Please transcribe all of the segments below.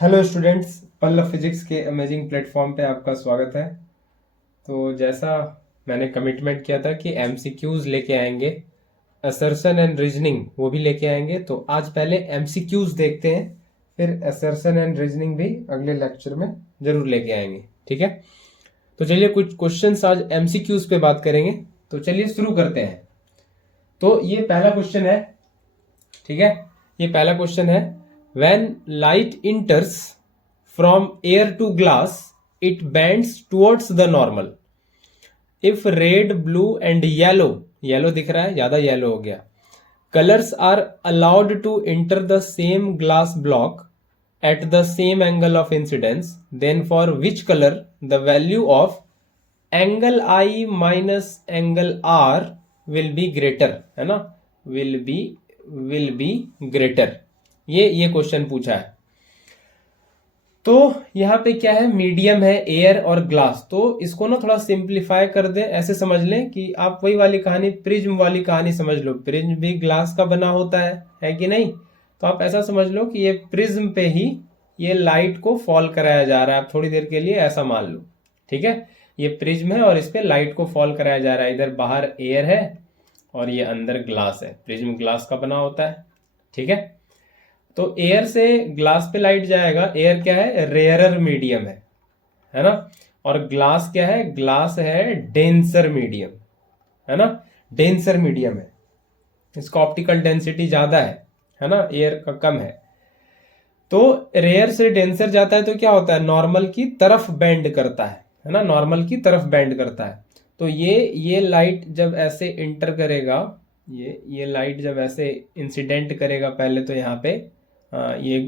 Hello students, Pallav physics के amazing platform पे आपका स्वागत है। तो जैसा मैंने कमिटमेंट किया था कि एमसीक्यूज लेके आएंगे, असर्शन एंड रीजनिंग वो भी लेके आएंगे। तो आज पहले एमसीक्यूज देखते हैं, फिर असर्शन एंड रीजनिंग भी अगले लेक्चर में जरूर लेके आएंगे। ठीक है, तो चलिए कुछ क्वेश्चंस आज एमसीक्यूज पे बात करेंगे। तो चलिए शुरू करते हैं। तो ये पहला क्वेश्चन है, ठीक है, ये पहला क्वेश्चन है। When light enters from air to glass, it bends towards the normal. If red, blue and yellow दिख रहा है, ज्यादा येलो हो गया, colors are allowed to enter the same glass block at the same angle of incidence, then for which color the value of angle I minus angle R will be greater, है ना, will be greater। ये question पूछा है। तो यहाँ पे क्या है, मीडियम है एयर और ग्लास। तो इसको ना थोड़ा सिंप्लीफाई कर दे, ऐसे समझ लें कि आप वही वाली कहानी, प्रिज्म वाली कहानी समझ लो। प्रिज्म भी ग्लास का बना होता है कि नहीं? तो आप ऐसा समझ लो कि ये प्रिज्म पे ही ये लाइट को फॉल कराया जा रहा है। आप थोड़ी देर के लिए ऐसा मान लो, ठीक है, ये प्रिज्म है और इस पे लाइट को फॉल कराया जा रहा है। इधर बाहर एयर है और ये अंदर ग्लास है। प्रिज्म ग्लास का बना होता है, ठीक है। तो एयर से ग्लास पे लाइट जाएगा। एयर क्या है, रेयरर मीडियम है ना। और ग्लास क्या है, ग्लास है डेंसर मीडियम, है ना, डेंसर मीडियम है। इसका ऑप्टिकल डेंसिटी ज्यादा है ना, एयर का कम है। तो रेयर से डेंसर जाता है तो क्या होता है, नॉर्मल की तरफ बेंड करता है ना, नॉर्मल की तरफ बेंड करता है। तो ये लाइट जब ऐसे इंटर करेगा, ये लाइट जब ऐसे इंसिडेंट करेगा, पहले तो यहाँ पे ये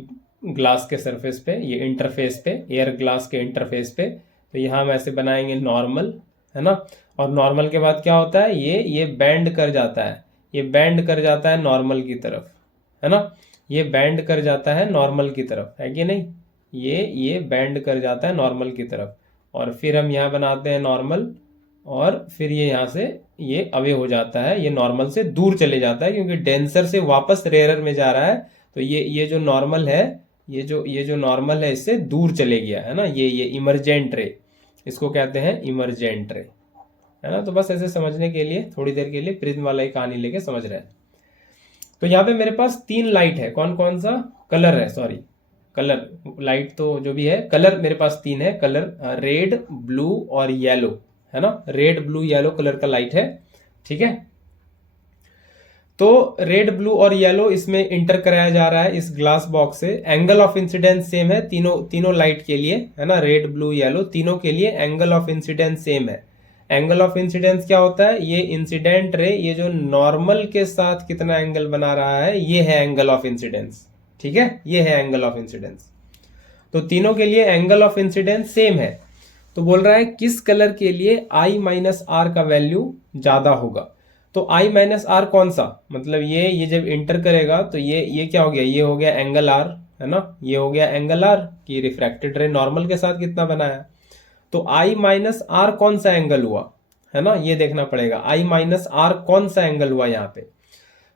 ग्लास के सरफेस पे, ये इंटरफेस पे, एयर ग्लास के इंटरफेस पे, तो यहाँ हम ऐसे बनाएंगे नॉर्मल, है ना। और नॉर्मल के बाद क्या होता है, ये बैंड कर जाता है, ये बैंड कर जाता है नॉर्मल की तरफ, है ना। ये बैंड कर जाता है नॉर्मल की तरफ, है कि नहीं? ये बैंड कर जाता है नॉर्मल की तरफ। और फिर हम यहाँ बनाते हैं नॉर्मल, और फिर ये यहाँ से ये अवे हो जाता है, ये नॉर्मल से दूर चले जाता है, क्योंकि डेंसर से वापस रेयरर में जा रहा है। तो ये जो नॉर्मल है, ये जो नॉर्मल है इससे दूर चले गया, है ना। ये इमरजेंट रे, इसको कहते हैं इमरजेंट रे, है ना। तो बस ऐसे समझने के लिए थोड़ी देर के लिए प्रिज्म वाला ही कहानी लेके समझ रहे हैं। तो यहाँ पे मेरे पास 3 लाइट है। कौन कौन सा कलर है, सॉरी कलर, लाइट तो जो भी है, कलर मेरे पास 3 है। कलर रेड, ब्लू और येलो, है ना। रेड, ब्लू, येलो कलर का लाइट है, ठीक है। तो रेड, ब्लू और येलो इसमें इंटर कराया जा रहा है इस ग्लास बॉक्स से। एंगल ऑफ इंसिडेंस सेम है तीनों लाइट के लिए, है ना। रेड, ब्लू, येलो तीनों के लिए एंगल ऑफ इंसिडेंस सेम है। एंगल ऑफ इंसिडेंस क्या होता है, ये इंसिडेंट रे ये जो नॉर्मल के साथ कितना एंगल बना रहा है, ये है एंगल ऑफ इंसिडेंस, ठीक है, ये है एंगल ऑफ इंसिडेंस। तो तीनों के लिए एंगल ऑफ इंसिडेंस सेम है। तो बोल रहा है किस कलर के लिए आई माइनस आर का वैल्यू ज्यादा होगा। तो आई माइनस आर कौन सा, मतलब ये जब इंटर करेगा तो ये क्या हो गया, ये हो गया एंगल आर, है ना। ये हो गया एंगल आर की रिफ्रैक्टेड रे नॉर्मल के साथ कितना बनाया। तो आई माइनस आर कौन सा एंगल हुआ, है ना, ये देखना पड़ेगा। आई माइनस आर कौन सा एंगल हुआ यहाँ पे।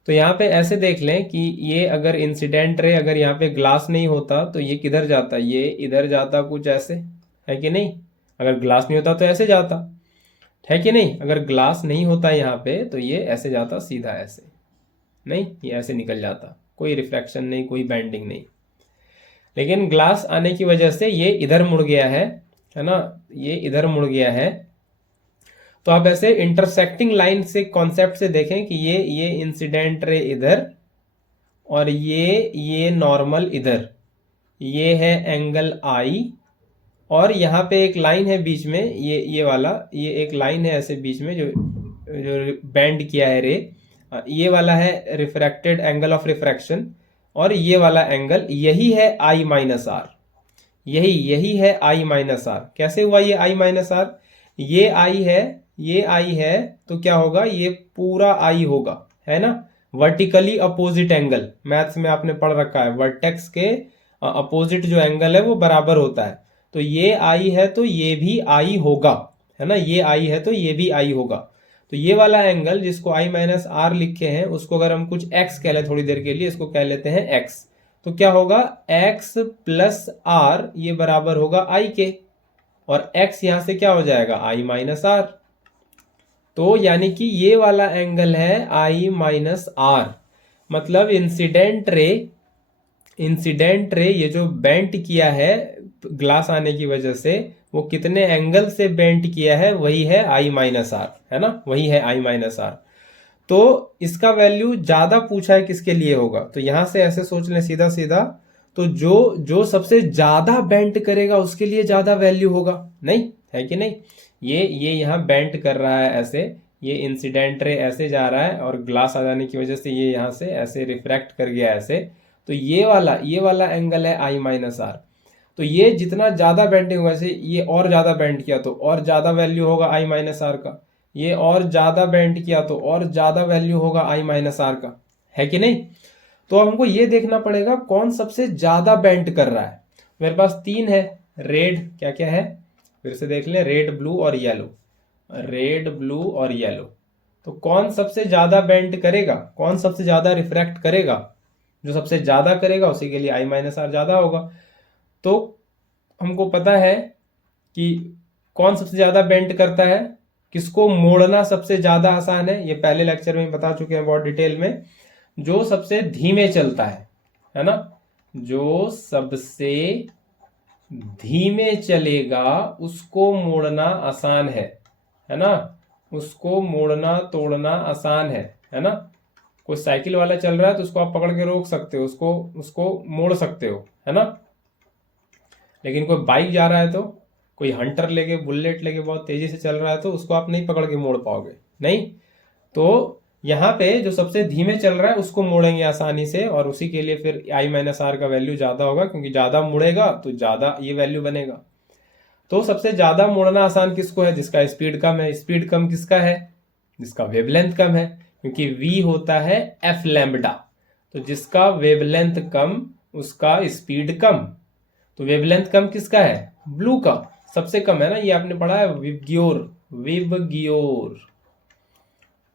तो यहाँ पे ऐसे देख लें कि ये अगर इंसिडेंट रे, अगर यहाँ पे ग्लास नहीं होता तो ये किधर जाता, ये इधर जाता कुछ ऐसे, है कि नहीं। अगर ग्लास नहीं होता तो ऐसे जाता, है कि नहीं। अगर ग्लास नहीं होता यहाँ पे तो ये ऐसे जाता, सीधा ऐसे नहीं, ये ऐसे निकल जाता, कोई रिफ्लेक्शन नहीं, कोई बेंडिंग नहीं। लेकिन ग्लास आने की वजह से ये इधर मुड़ गया है ना, ये इधर मुड़ गया है। तो आप ऐसे इंटरसेक्टिंग लाइन से कॉन्सेप्ट से देखें कि ये इंसिडेंट रे इधर और ये नॉर्मल इधर, ये है एंगल आई, और यहाँ पे एक लाइन है बीच में, ये वाला, ये एक लाइन है ऐसे बीच में जो बैंड किया है रे, ये वाला है रिफ्रैक्टेड एंगल ऑफ रिफ्रैक्शन, और ये वाला एंगल यही है आई माइनस आर, यही है आई माइनस आर। कैसे हुआ ये आई माइनस आर, ये आई है तो क्या होगा, ये पूरा आई होगा, है ना। वर्टिकली अपोजिट एंगल, मैथ्स में आपने पढ़ रखा है, वर्टेक्स के अपोजिट जो एंगल है वो बराबर होता है। तो ये आई है तो ये भी आई होगा, है ना, ये आई है तो ये भी आई होगा। तो ये वाला एंगल जिसको आई माइनस आर लिखे हैं, उसको अगर हम कुछ एक्स कह लें थोड़ी देर के लिए, इसको कह लेते हैं एक्स। तो क्या होगा, x प्लस आर ये बराबर होगा आई के, और x यहां से क्या हो जाएगा, आई माइनस आर। तो यानी कि ये वाला एंगल है आई माइनस आर। मतलब इंसिडेंट रे ये जो बेंट किया है ग्लास आने की वजह से, वो कितने एंगल से बेंट किया है, वही है आई माइनस आर, है ना, वही है आई माइनस आर। तो इसका वैल्यू ज्यादा पूछा है किसके लिए होगा, तो यहां से ऐसे सोच लें सीधा सीधा, तो जो जो सबसे ज्यादा बेंट करेगा उसके लिए ज्यादा वैल्यू होगा, नहीं है कि नहीं। ये यहाँ बेंट कर रहा है ऐसे, ये इंसिडेंट रे ऐसे जा रहा है और ग्लास आ जाने की वजह से ये यहाँ से ऐसे रिफ्रैक्ट कर गया ऐसे, तो ये वाला एंगल है आई माइनस आर। तो ये जितना ज्यादा बेंडिंग होगा, जैसे ये और ज्यादा बेंड किया तो और ज्यादा वैल्यू होगा आई माइनस आर का, ये और ज्यादा बेंड किया तो और ज्यादा वैल्यू होगा आई माइनस आर का, है कि नहीं। तो हमको ये देखना पड़ेगा कौन सबसे ज्यादा बेंड कर रहा है। मेरे पास तीन है, रेड क्या क्या है, फिर से देख लें, रेड ब्लू और येलो, रेड ब्लू और येलो। तो कौन सबसे ज्यादा बेंड करेगा, कौन सबसे ज्यादा रिफ्रैक्ट करेगा, जो सबसे ज्यादा करेगा उसी के लिए आई माइनस आर ज्यादा होगा। तो हमको पता है कि कौन सबसे ज्यादा बेंड करता है, किसको मोड़ना सबसे ज्यादा आसान है, ये पहले लेक्चर में बता चुके हैं बहुत डिटेल में। जो सबसे धीमे चलता है ना, जो सबसे धीमे चलेगा उसको मोड़ना आसान है ना, उसको मोड़ना तोड़ना आसान है ना। कोई साइकिल वाला चल रहा है तो उसको आप पकड़ के रोक सकते हो, उसको मोड़ सकते हो, है ना। लेकिन कोई बाइक जा रहा है, तो कोई हंटर लेके बुलेट लेके बहुत तेजी से चल रहा है, तो उसको आप नहीं पकड़ के मोड़ पाओगे, नहीं। तो यहाँ पे जो सबसे धीमे चल रहा है उसको मोड़ेंगे आसानी से, और उसी के लिए फिर आई माइनस आर का वैल्यू ज्यादा होगा, क्योंकि ज्यादा मुड़ेगा तो ज्यादा ये वैल्यू बनेगा। तो सबसे ज्यादा मोड़ना आसान किसको है, जिसका स्पीड कम है। स्पीड कम किसका है, जिसका वेवलेंथ कम है, क्योंकि v होता है एफ लैम्बडा। तो जिसका वेवलेंथ कम उसका स्पीड कम। तो वेवलेंथ कम किसका है, ब्लू का सबसे कम है ना, ये आपने पढ़ा है विबग्योर।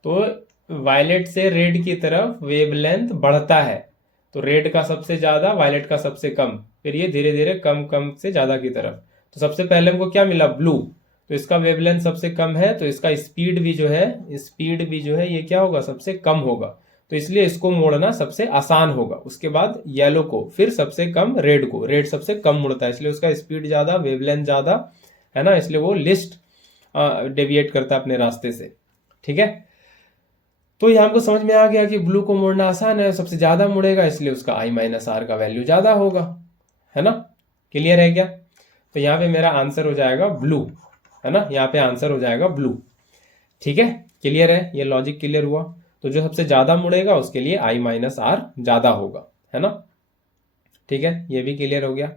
तो वायलेट से रेड की तरफ वेवलेंथ बढ़ता है, तो रेड का सबसे ज्यादा, वायलेट का सबसे कम, फिर ये धीरे धीरे कम कम से ज्यादा की तरफ। तो सबसे पहले हमको क्या मिला, ब्लू। तो इसका वेवलेंथ सबसे कम है, तो इसका स्पीड भी जो है ये क्या होगा, सबसे कम होगा। तो इसलिए इसको मोड़ना सबसे आसान होगा। उसके बाद येलो को, फिर सबसे कम रेड को, रेड सबसे कम मुड़ता है, इसलिए उसका स्पीड ज्यादा, वेवलेंथ ज्यादा, है ना, इसलिए वो लिस्ट डेविएट करता है अपने रास्ते से, ठीक है। तो ये हमको समझ में आ गया कि ब्लू को मोड़ना आसान है, सबसे ज्यादा मुड़ेगा, इसलिए उसका आई माइनस आर का वैल्यू ज्यादा होगा, है ना। क्लियर है क्या। तो यहाँ पे मेरा आंसर हो जाएगा ब्लू, है ना, यहाँ पे आंसर हो जाएगा ब्लू, ठीक है। क्लियर है, ये लॉजिक क्लियर हुआ। तो जो सबसे ज्यादा मुड़ेगा उसके लिए आई माइनस आर ज्यादा होगा, है ना, ठीक है, ये भी क्लियर हो गया।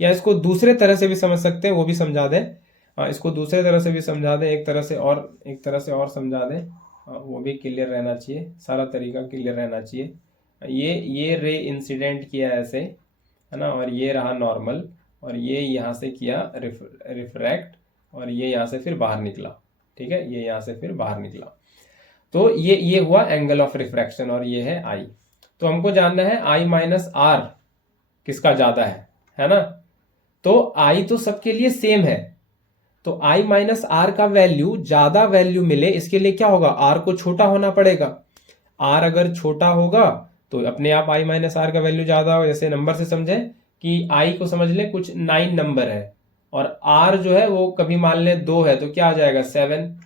या इसको दूसरे तरह से भी समझ सकते हैं, वो भी समझा दें। इसको दूसरे तरह से भी समझा दें, एक तरह से और समझा दें, वो भी क्लियर रहना चाहिए, सारा तरीका क्लियर रहना चाहिए। ये रे इंसिडेंट किया ऐसे, है ना, और ये रहा नॉर्मल, और ये यहाँ से किया रिफ्रैक्ट, और ये यहाँ से फिर बाहर निकला, ठीक है, ये यहाँ से फिर बाहर निकला। तो ये हुआ एंगल ऑफ रिफ्रैक्शन, और ये है आई। तो हमको जानना है आई माइनस आर किसका ज्यादा है ना। तो आई तो सबके लिए सेम है, तो आई माइनस आर का वैल्यू ज्यादा वैल्यू मिले इसके लिए क्या होगा, आर को छोटा होना पड़ेगा। आर अगर छोटा होगा तो अपने आप आई माइनस आर का वैल्यू ज्यादा होगा। जैसे नंबर से समझे कि आई को समझ ले कुछ 9 नंबर है, और आर जो है वो कभी मान ले 2 है तो क्या आ जाएगा 7,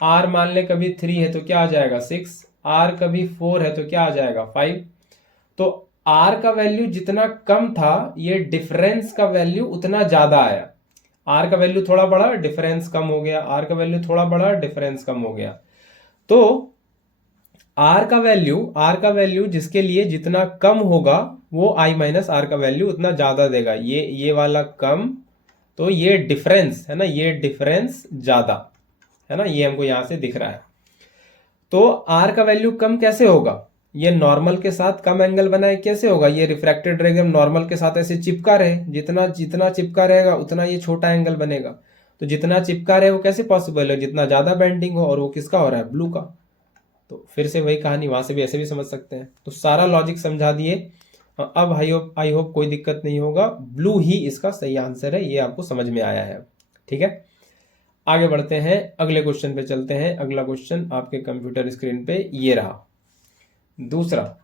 आर मान ले कभी 3 है तो क्या आ जाएगा 6, आर कभी 4 है तो क्या आ जाएगा 5। तो आर का वैल्यू जितना कम था, ये डिफरेंस का वैल्यू उतना ज्यादा आया। आर का वैल्यू थोड़ा बढ़ा, डिफरेंस कम हो गया, आर का वैल्यू थोड़ा बढ़ा, डिफरेंस कम हो गया। तो आर का वैल्यू जिसके लिए जितना कम होगा वो आई माइनस आर का वैल्यू उतना ज्यादा देगा। ये वाला कम, तो ये डिफरेंस है ना, ये डिफरेंस ज्यादा है ना, ये हमको यहां से दिख रहा है। तो आर का वैल्यू कम कैसे होगा, ये नॉर्मल के साथ कम एंगल बनाए कैसे होगा, ये रिफ्रैक्टेड रे नॉर्मल के साथ ऐसे चिपका रहे, जितना जितना चिपका रहेगा उतना ये छोटा एंगल बनेगा। तो जितना चिपका रहे वो कैसे पॉसिबल है, जितना ज्यादा बेंडिंग हो, और वो किसका हो रहा है, ब्लू का। तो फिर से वही कहानी, वहां से भी ऐसे भी समझ सकते हैं। तो सारा लॉजिक समझा दिए, अब आई होप कोई दिक्कत नहीं होगा, ब्लू ही इसका सही आंसर है, ये आपको समझ में आया है। ठीक है, आगे बढ़ते हैं, अगले क्वेश्चन पे चलते हैं। अगला क्वेश्चन आपके कंप्यूटर स्क्रीन पे ये रहा। दूसरा,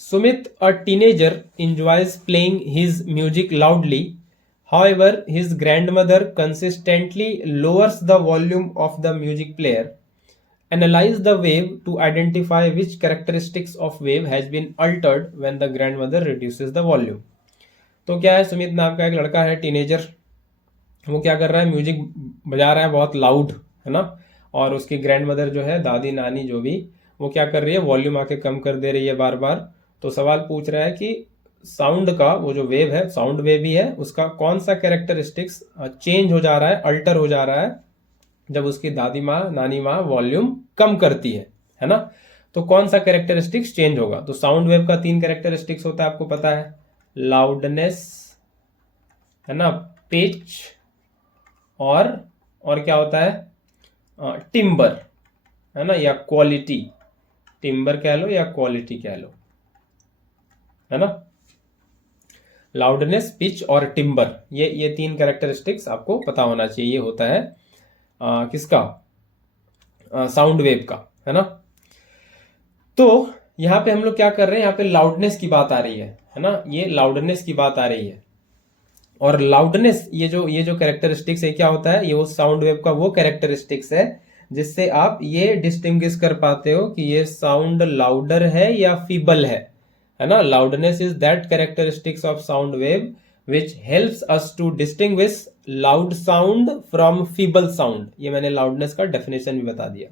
Sumit, a teenager, enjoys playing his music loudly. However, his grandmother consistently lowers the volume of the music player. Analyze the wave to identify which characteristics of wave has been altered when the grandmother reduces the volume. तो क्या है, सुमित नाम का एक लड़का है, teenager, वो क्या कर रहा है, म्यूजिक बजा रहा है बहुत लाउड, है ना, और उसकी ग्रैंडमदर जो है, दादी नानी जो भी, वो क्या कर रही है, वॉल्यूम आके कम कर दे रही है बार बार। तो सवाल पूछ रहा है कि साउंड का वो जो वेव है, साउंड वेव ही है, उसका कौन सा कैरेक्टरिस्टिक्स चेंज हो जा रहा है, अल्टर हो जा रहा है जब उसकी दादी माँ नानी माँ वॉल्यूम कम करती है ना। तो कौन सा कैरेक्टरिस्टिक्स चेंज होगा? तो साउंड वेव का 3 कैरेक्टरिस्टिक्स होता है, आपको पता है, लाउडनेस, है ना, पिच, और क्या होता है, टिम्बर, है ना, या क्वालिटी, टिम्बर कह लो या क्वालिटी कह लो, है ना। लाउडनेस, पिच और टिम्बर, ये 3 कैरेक्टरिस्टिक्स आपको पता होना चाहिए। ये होता है किसका, साउंड वेव का, है ना। तो यहां पे हम लोग क्या कर रहे हैं, यहाँ पे लाउडनेस की बात आ रही है ना, ये लाउडनेस की बात आ रही है। और लाउडनेस, ये जो कैरेक्टरिस्टिक्स है, क्या होता है, ये वो साउंड वेव का वो कैरेक्टरिस्टिक्स है जिससे आप ये डिस्टिंग्विश कर पाते हो कि ये साउंड लाउडर है या फीबल है ना। Loudness is that characteristics of sound wave which helps us to distinguish loud sound from feeble sound. ये मैंने लाउडनेस का डेफिनेशन भी बता दिया।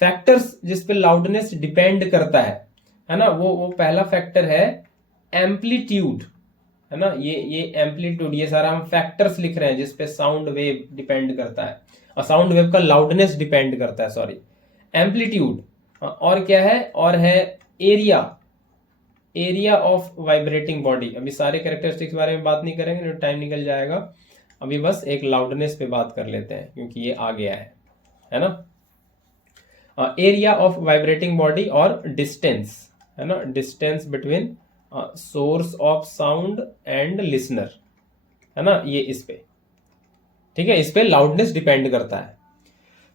फैक्टर्स जिस पे लाउडनेस डिपेंड करता है ना, वो पहला फैक्टर है एम्पलीट्यूड, है ना। ये एम्पलीट्यूड, ये सारा हम फैक्टर्स लिख रहे हैं जिसपे साउंड वेव डिपेंड करता है, और साउंड वेव का लाउडनेस डिपेंड करता है, सॉरी, एम्पलीट्यूड। और क्या है, और है एरिया ऑफ वाइब्रेटिंग बॉडी। अभी सारे कैरेक्टरिस्टिक्स के बारे में बात नहीं करेंगे, तो टाइम निकल जाएगा। अभी बस एक लाउडनेस पे बात कर लेते हैं क्योंकि ये आ गया है ना। एरिया ऑफ वाइब्रेटिंग बॉडी और डिस्टेंस, है ना, distance between source of sound and listener, है ना, ये इस पे, ठीक है, इस पे लाउडनेस डिपेंड करता है।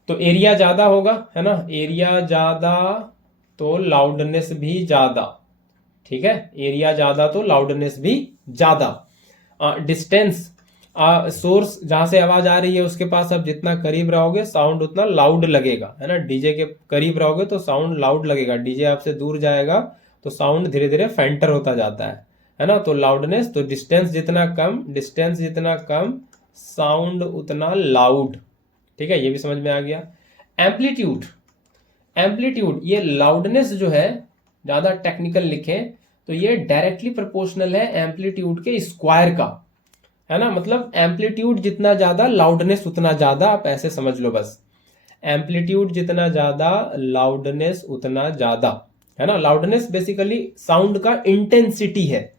तो एरिया ज्यादा होगा, है ना, एरिया ज्यादा तो लाउडनेस भी ज्यादा, ठीक है, एरिया ज्यादा तो लाउडनेस भी ज्यादा। डिस्टेंस, सोर्स जहां से आवाज आ रही है उसके पास आप जितना करीब रहोगे साउंड उतना लाउड लगेगा, है ना। डीजे के करीब रहोगे तो साउंड लाउड लगेगा, डीजे आपसे दूर जाएगा तो साउंड धीरे धीरे फेंटर होता जाता है ना। तो लाउडनेस, तो डिस्टेंस जितना कम साउंड उतना लाउड, ठीक है, ये भी समझ में आ गया। एम्पलीट्यूड, ये लाउडनेस जो है, ज्यादा टेक्निकल लिखें तो ये डायरेक्टली प्रोपोर्शनल है एम्पलीट्यूड के स्क्वायर का, है ना। मतलब एम्पलीट्यूड जितना ज्यादा लाउडनेस उतना ज्यादा, आप ऐसे समझ लो बस, एम्पलीट्यूड जितना ज्यादा लाउडनेस उतना ज्यादा, है ना। लाउडनेस बेसिकली साउंड का इंटेंसिटी है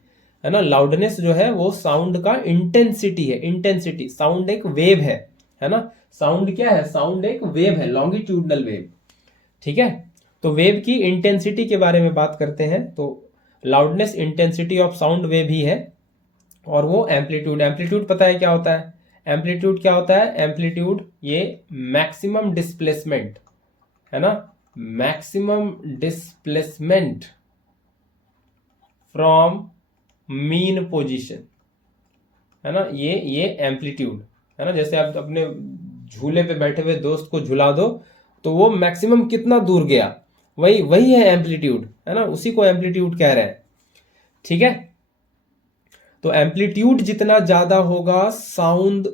ना। लाउडनेस जो है वो साउंड का इंटेंसिटी है, इंटेंसिटी, साउंड एक वेव है ना। साउंड क्या है, साउंड एक वेव है, लॉन्गिट्यूडनल वेव, ठीक है। तो वेव की इंटेंसिटी के बारे में बात करते हैं, तो loudness intensity of sound wave ही है, और वो एम्पलीट्यूड पता है क्या होता है, एम्पलीट्यूड क्या होता है, एम्पलीट्यूड ये मैक्सिमम डिस्प्लेसमेंट, है ना, maximum displacement from mean position, है ना, ये एम्पलीट्यूड, है ना। जैसे आप अपने झूले पे बैठे हुए दोस्त को झुला दो तो वो मैक्सिमम कितना दूर गया, वही है एम्पलीट्यूड, है ना, उसी को एम्पलीट्यूड कह रहे हैं, ठीक है। तो एम्पलीट्यूड जितना ज्यादा होगा साउंड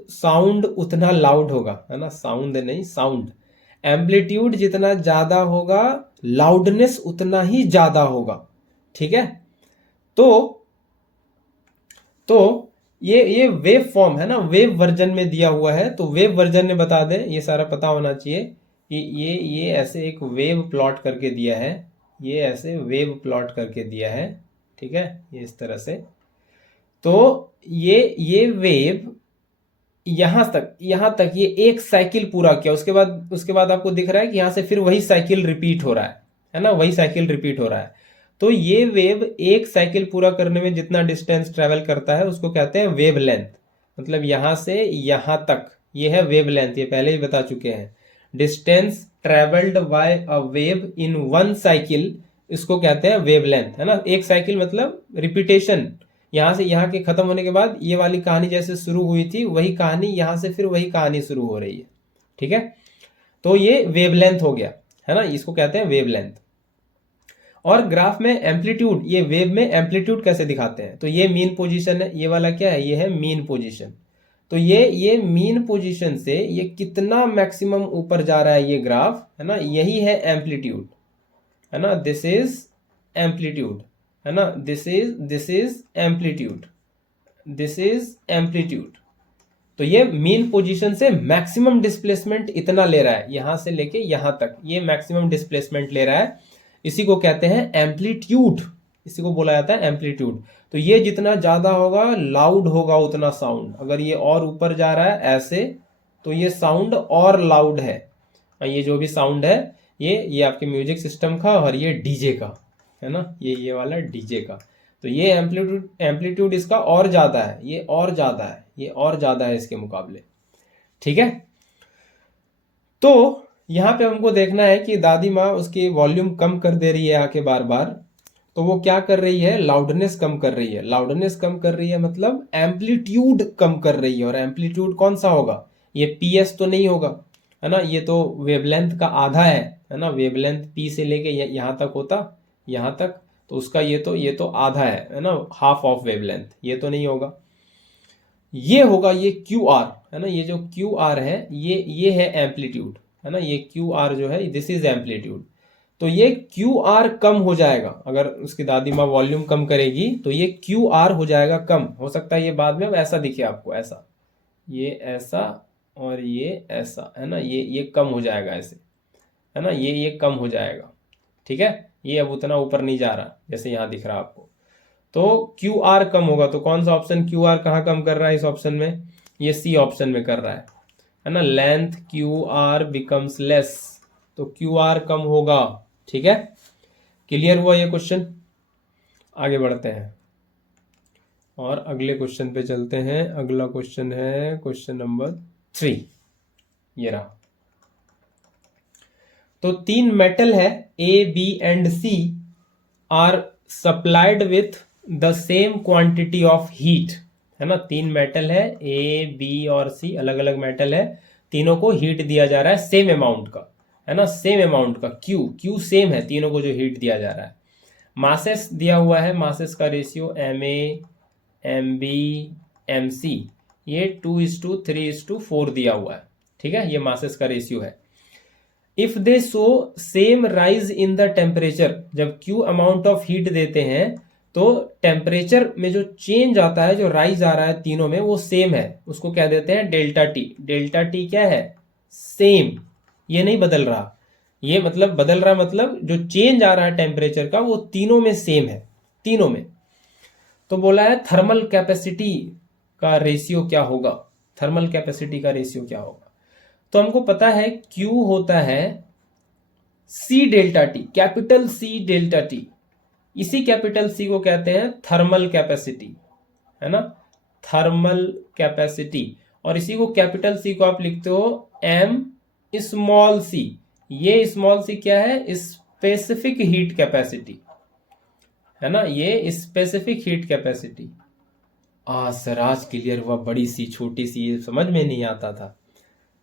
उतना लाउड होगा, है ना, साउंड नहीं, साउंड। एम्पलीट्यूड जितना ज्यादा होगा लाउडनेस उतना ही ज्यादा होगा, ठीक है। तो ये वेव फॉर्म है ना, वेव वर्जन में दिया हुआ है, तो वेव वर्जन में बता दें, ये सारा पता होना चाहिए कि ये ऐसे एक वेव प्लॉट करके दिया है, ये ऐसे वेव प्लॉट करके दिया है, ठीक है, ये इस तरह से। तो ये वेव यहां तक ये एक साइकिल पूरा किया, उसके बाद आपको दिख रहा है कि यहां से फिर वही साइकिल रिपीट हो रहा है ना, वही साइकिल रिपीट हो रहा है। तो ये वेव एक साइकिल पूरा करने में जितना डिस्टेंस ट्रेवल करता है उसको कहते हैं वेव लेंथ। मतलब यहां से यहां तक ये है वेव लेंथ, ये पहले ही बता चुके हैं। Distance travelled by a wave in one cycle, इसको कहते हैं वेव लेंथ, है ना। एक साइकिल मतलब रिपीटेशन, यहां से यहां के खत्म होने के बाद ये वाली कहानी जैसे शुरू हुई थी वही कहानी यहां से फिर वही कहानी शुरू हो रही है, ठीक है। तो ये वेवलेंथ हो गया, है ना, इसको कहते हैं वेवलेंथ। और ग्राफ में एम्पलीट्यूड, ये वेव में एम्पलीट्यूड कैसे दिखाते हैं, तो ये मीन पोजीशन है, ये वाला क्या है, ये है मीन पोजीशन। तो ये मीन पोजीशन से ये कितना मैक्सिमम ऊपर जा रहा है ये ग्राफ, है ना, यही है एम्पलीट्यूड, है ना। दिस इज एम्पलीट्यूड, है ना, this is amplitude, this is amplitude. तो ये मीन पोजीशन से मैक्सिमम डिस्प्लेसमेंट इतना ले रहा है, यहां से लेके यहां तक ये मैक्सिमम डिस्प्लेसमेंट ले रहा है, इसी को कहते हैं एम्पलीट्यूड, इसी को बोला जाता है एम्पलीट्यूड। तो ये जितना ज्यादा होगा लाउड होगा उतना साउंड, अगर ये और ऊपर जा रहा है ऐसे तो ये साउंड और लाउड है। ये जो भी साउंड है ये आपके म्यूजिक सिस्टम का और ये डीजे का, है ना, ये वाला डीजे का। तो ये एम्पलीट्यूड इसका और ज्यादा है, ये और ज्यादा है, ये और ज्यादा है इसके मुकाबले, ठीक है। तो यहां पे हमको देखना है कि दादी माँ उसकी वॉल्यूम कम कर दे रही है आके बार बार, तो वो क्या कर रही है, लाउडनेस कम कर रही है। लाउडनेस कम कर रही है मतलब एम्पलीट्यूड कम कर रही है। और एम्पलीट्यूड कौन सा होगा, ये पीएस तो नहीं होगा, है ना, ये तो वेवलेंथ का आधा है ना। वेवलेंथ पी से लेके यहां तक होता, यहां तक, तो उसका ये तो आधा है ना, हाफ ऑफ वेवलेंथ, ये तो नहीं होगा। ये होगा ये क्यू आर, है ना, ये जो क्यू आर है ये है एम्पलीट्यूड, है ना, ये क्यू आर जो है दिस इज एम्पलीट्यूड। तो ये क्यू आर कम हो जाएगा, अगर उसकी दादी माँ वॉल्यूम कम करेगी तो ये क्यू आर हो जाएगा कम। हो सकता है ये बाद में अब ऐसा दिखे आपको, ऐसा, ये ऐसा और ये ऐसा, है ना, ये कम हो जाएगा ऐसे, है ना, ये कम हो जाएगा, ठीक है। ये अब उतना ऊपर नहीं जा रहा जैसे यहां दिख रहा आपको। तो क्यू आर कम होगा, तो कौन सा ऑप्शन क्यू आर कहाँ कम कर रहा है इस ऑप्शन में, ये सी ऑप्शन में कर रहा है ना। Length Q R becomes less, तो क्यू आर कम होगा, ठीक है। क्लियर हुआ ये क्वेश्चन, आगे बढ़ते हैं और अगले क्वेश्चन पे चलते हैं। अगला क्वेश्चन है क्वेश्चन नंबर 3, ये रहा। तो 3 मेटल है A B and C are supplied with the same quantity of heat, है ना। 3 मेटल है ए बी और सी, अलग अलग मेटल है, तीनों को हीट दिया जा रहा है सेम अमाउंट का, है ना, सेम अमाउंट का, क्यू सेम है तीनों को जो हीट दिया जा रहा है। मासेस दिया हुआ है, मासेस का रेशियो MA MB MC, ये 2:3:4 दिया हुआ है, ठीक है, ये मासेस का रेशियो है। If they show same rise in the temperature, जब क्यू अमाउंट ऑफ हीट देते हैं तो टेम्परेचर में जो चेंज आता है, जो राइज आ रहा है तीनों में, वो सेम है, उसको क्या देते हैं, डेल्टा टी। डेल्टा टी क्या है, सेम, ये नहीं बदल रहा, ये मतलब बदल रहा मतलब जो चेंज आ रहा है टेम्परेचर का वो तीनों में सेम है, तीनों में। तो बोला है थर्मल कैपेसिटी का रेशियो क्या होगा, थर्मल कैपेसिटी का रेशियो क्या होगा। तो हमको पता है Q होता है C delta T, capital C delta T, इसी कैपिटल C को कहते हैं थर्मल कैपेसिटी, है ना, थर्मल कैपेसिटी। और इसी को कैपिटल C को आप लिखते हो M स्मॉल c, ये स्मॉल c क्या है, स्पेसिफिक हीट कैपेसिटी, है ना, ये स्पेसिफिक हीट कैपेसिटी। सर आज क्लियर हुआ, बड़ी सी छोटी सी ये समझ में नहीं आता था,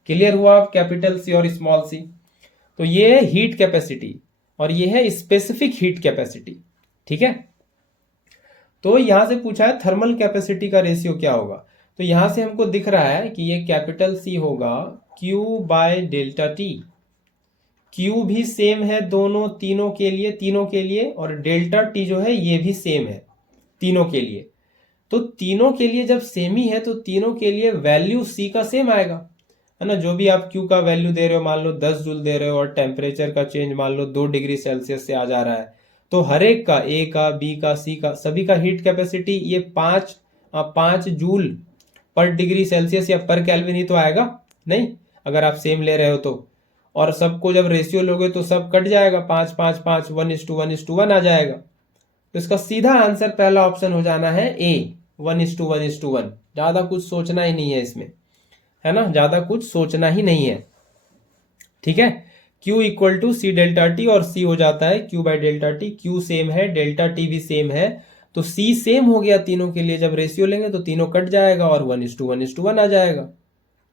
क्लियर हुआ कैपिटल सी और स्मॉल सी। तो ये है हीट कैपेसिटी और ये है स्पेसिफिक हीट कैपेसिटी, ठीक है। तो यहां से पूछा है थर्मल कैपेसिटी का रेशियो क्या होगा। तो यहां से हमको दिख रहा है कि ये कैपिटल सी होगा Q by delta T. Q भी सेम है दोनों तीनों के लिए और डेल्टा टी जो है ये भी सेम है तीनों के लिए। तो तीनों के लिए जब सेम ही है तो तीनों के लिए वैल्यू C का सेम आएगा, है ना। जो भी आप Q का वैल्यू दे रहे हो, मान लो 10 जूल दे रहे हो और टेम्परेचर का चेंज मान लो 2 डिग्री सेल्सियस से आ जा रहा है, तो हर एक का, A का, B का, C का, सभी का हीट कैपेसिटी ये 5 जूल पर डिग्री सेल्सियस या पर केल्विन ही तो आएगा, नहीं, अगर आप सेम ले रहे हो तो। और सबको जब रेशियो लोगे तो सब कट जाएगा, 5 5 5 1:1:1 आ जाएगा। तो इसका सीधा आंसर पहला ऑप्शन हो जाना है ए, 1:1:1। ज्यादा कुछ सोचना ही नहीं है इसमें, है ना, ज्यादा कुछ सोचना ही नहीं है। ठीक है, Q equal to C delta T, और C हो जाता है Q by delta T. Q same है, डेल्टा टी भी सेम है, तो C सेम हो गया तीनों के लिए। जब रेशियो लेंगे तो तीनों कट जाएगा और 1:1:1 आ जाएगा।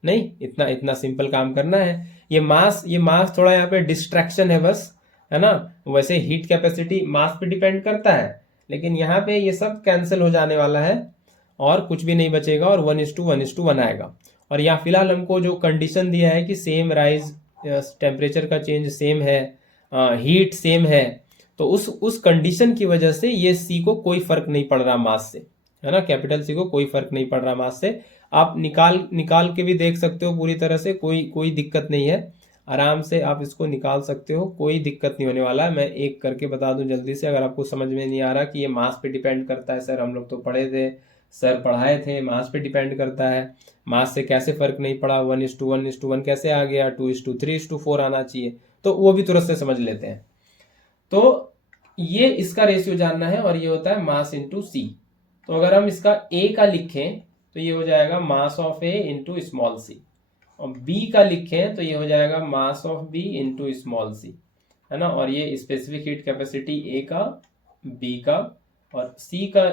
नहीं, इतना इतना सिंपल काम करना है। ये मास थोड़ा यहाँ पे डिस्ट्रैक्शन है बस, है ना। वैसे हीट कैपेसिटी मास पे डिपेंड करता है, लेकिन यहाँ पे ये सब कैंसिल हो जाने वाला है और कुछ भी नहीं बचेगा और 1:1:1 आएगा। और यहाँ फिलहाल हमको जो कंडीशन दिया है कि सेम राइज, टेम्परेचर का चेंज सेम है, हीट सेम है, तो उस कंडीशन की वजह से ये सी को कोई फर्क नहीं पड़ रहा मास से, है ना, कैपिटल सी को कोई फर्क नहीं पड़ रहा मास से। आप निकाल के भी देख सकते हो पूरी तरह से, कोई दिक्कत नहीं है, आराम से आप इसको निकाल सकते हो, कोई दिक्कत नहीं होने वाला। मैं एक करके बता दूं जल्दी से, अगर आपको समझ में नहीं आ रहा कि ये मास पे डिपेंड करता है। सर हम लोग तो पढ़े थे, सर पढ़ाए थे, मास पे डिपेंड करता है, मास से कैसे फर्क नहीं पड़ा, 1:1:1 कैसे आ गया, 2:3:4 आना चाहिए, तो वो भी तुरंत से समझ लेते हैं। तो ये इसका रेशियो जानना है और ये होता है मास इंटू सी। तो अगर हम इसका ए का लिखें तो ये हो जाएगा mass of a into small c, और बी का लिखें तो ये हो जाएगा mass of b into small c, है ना। और ये स्पेसिफिक हीट कैपेसिटी ए का, बी का, और सी का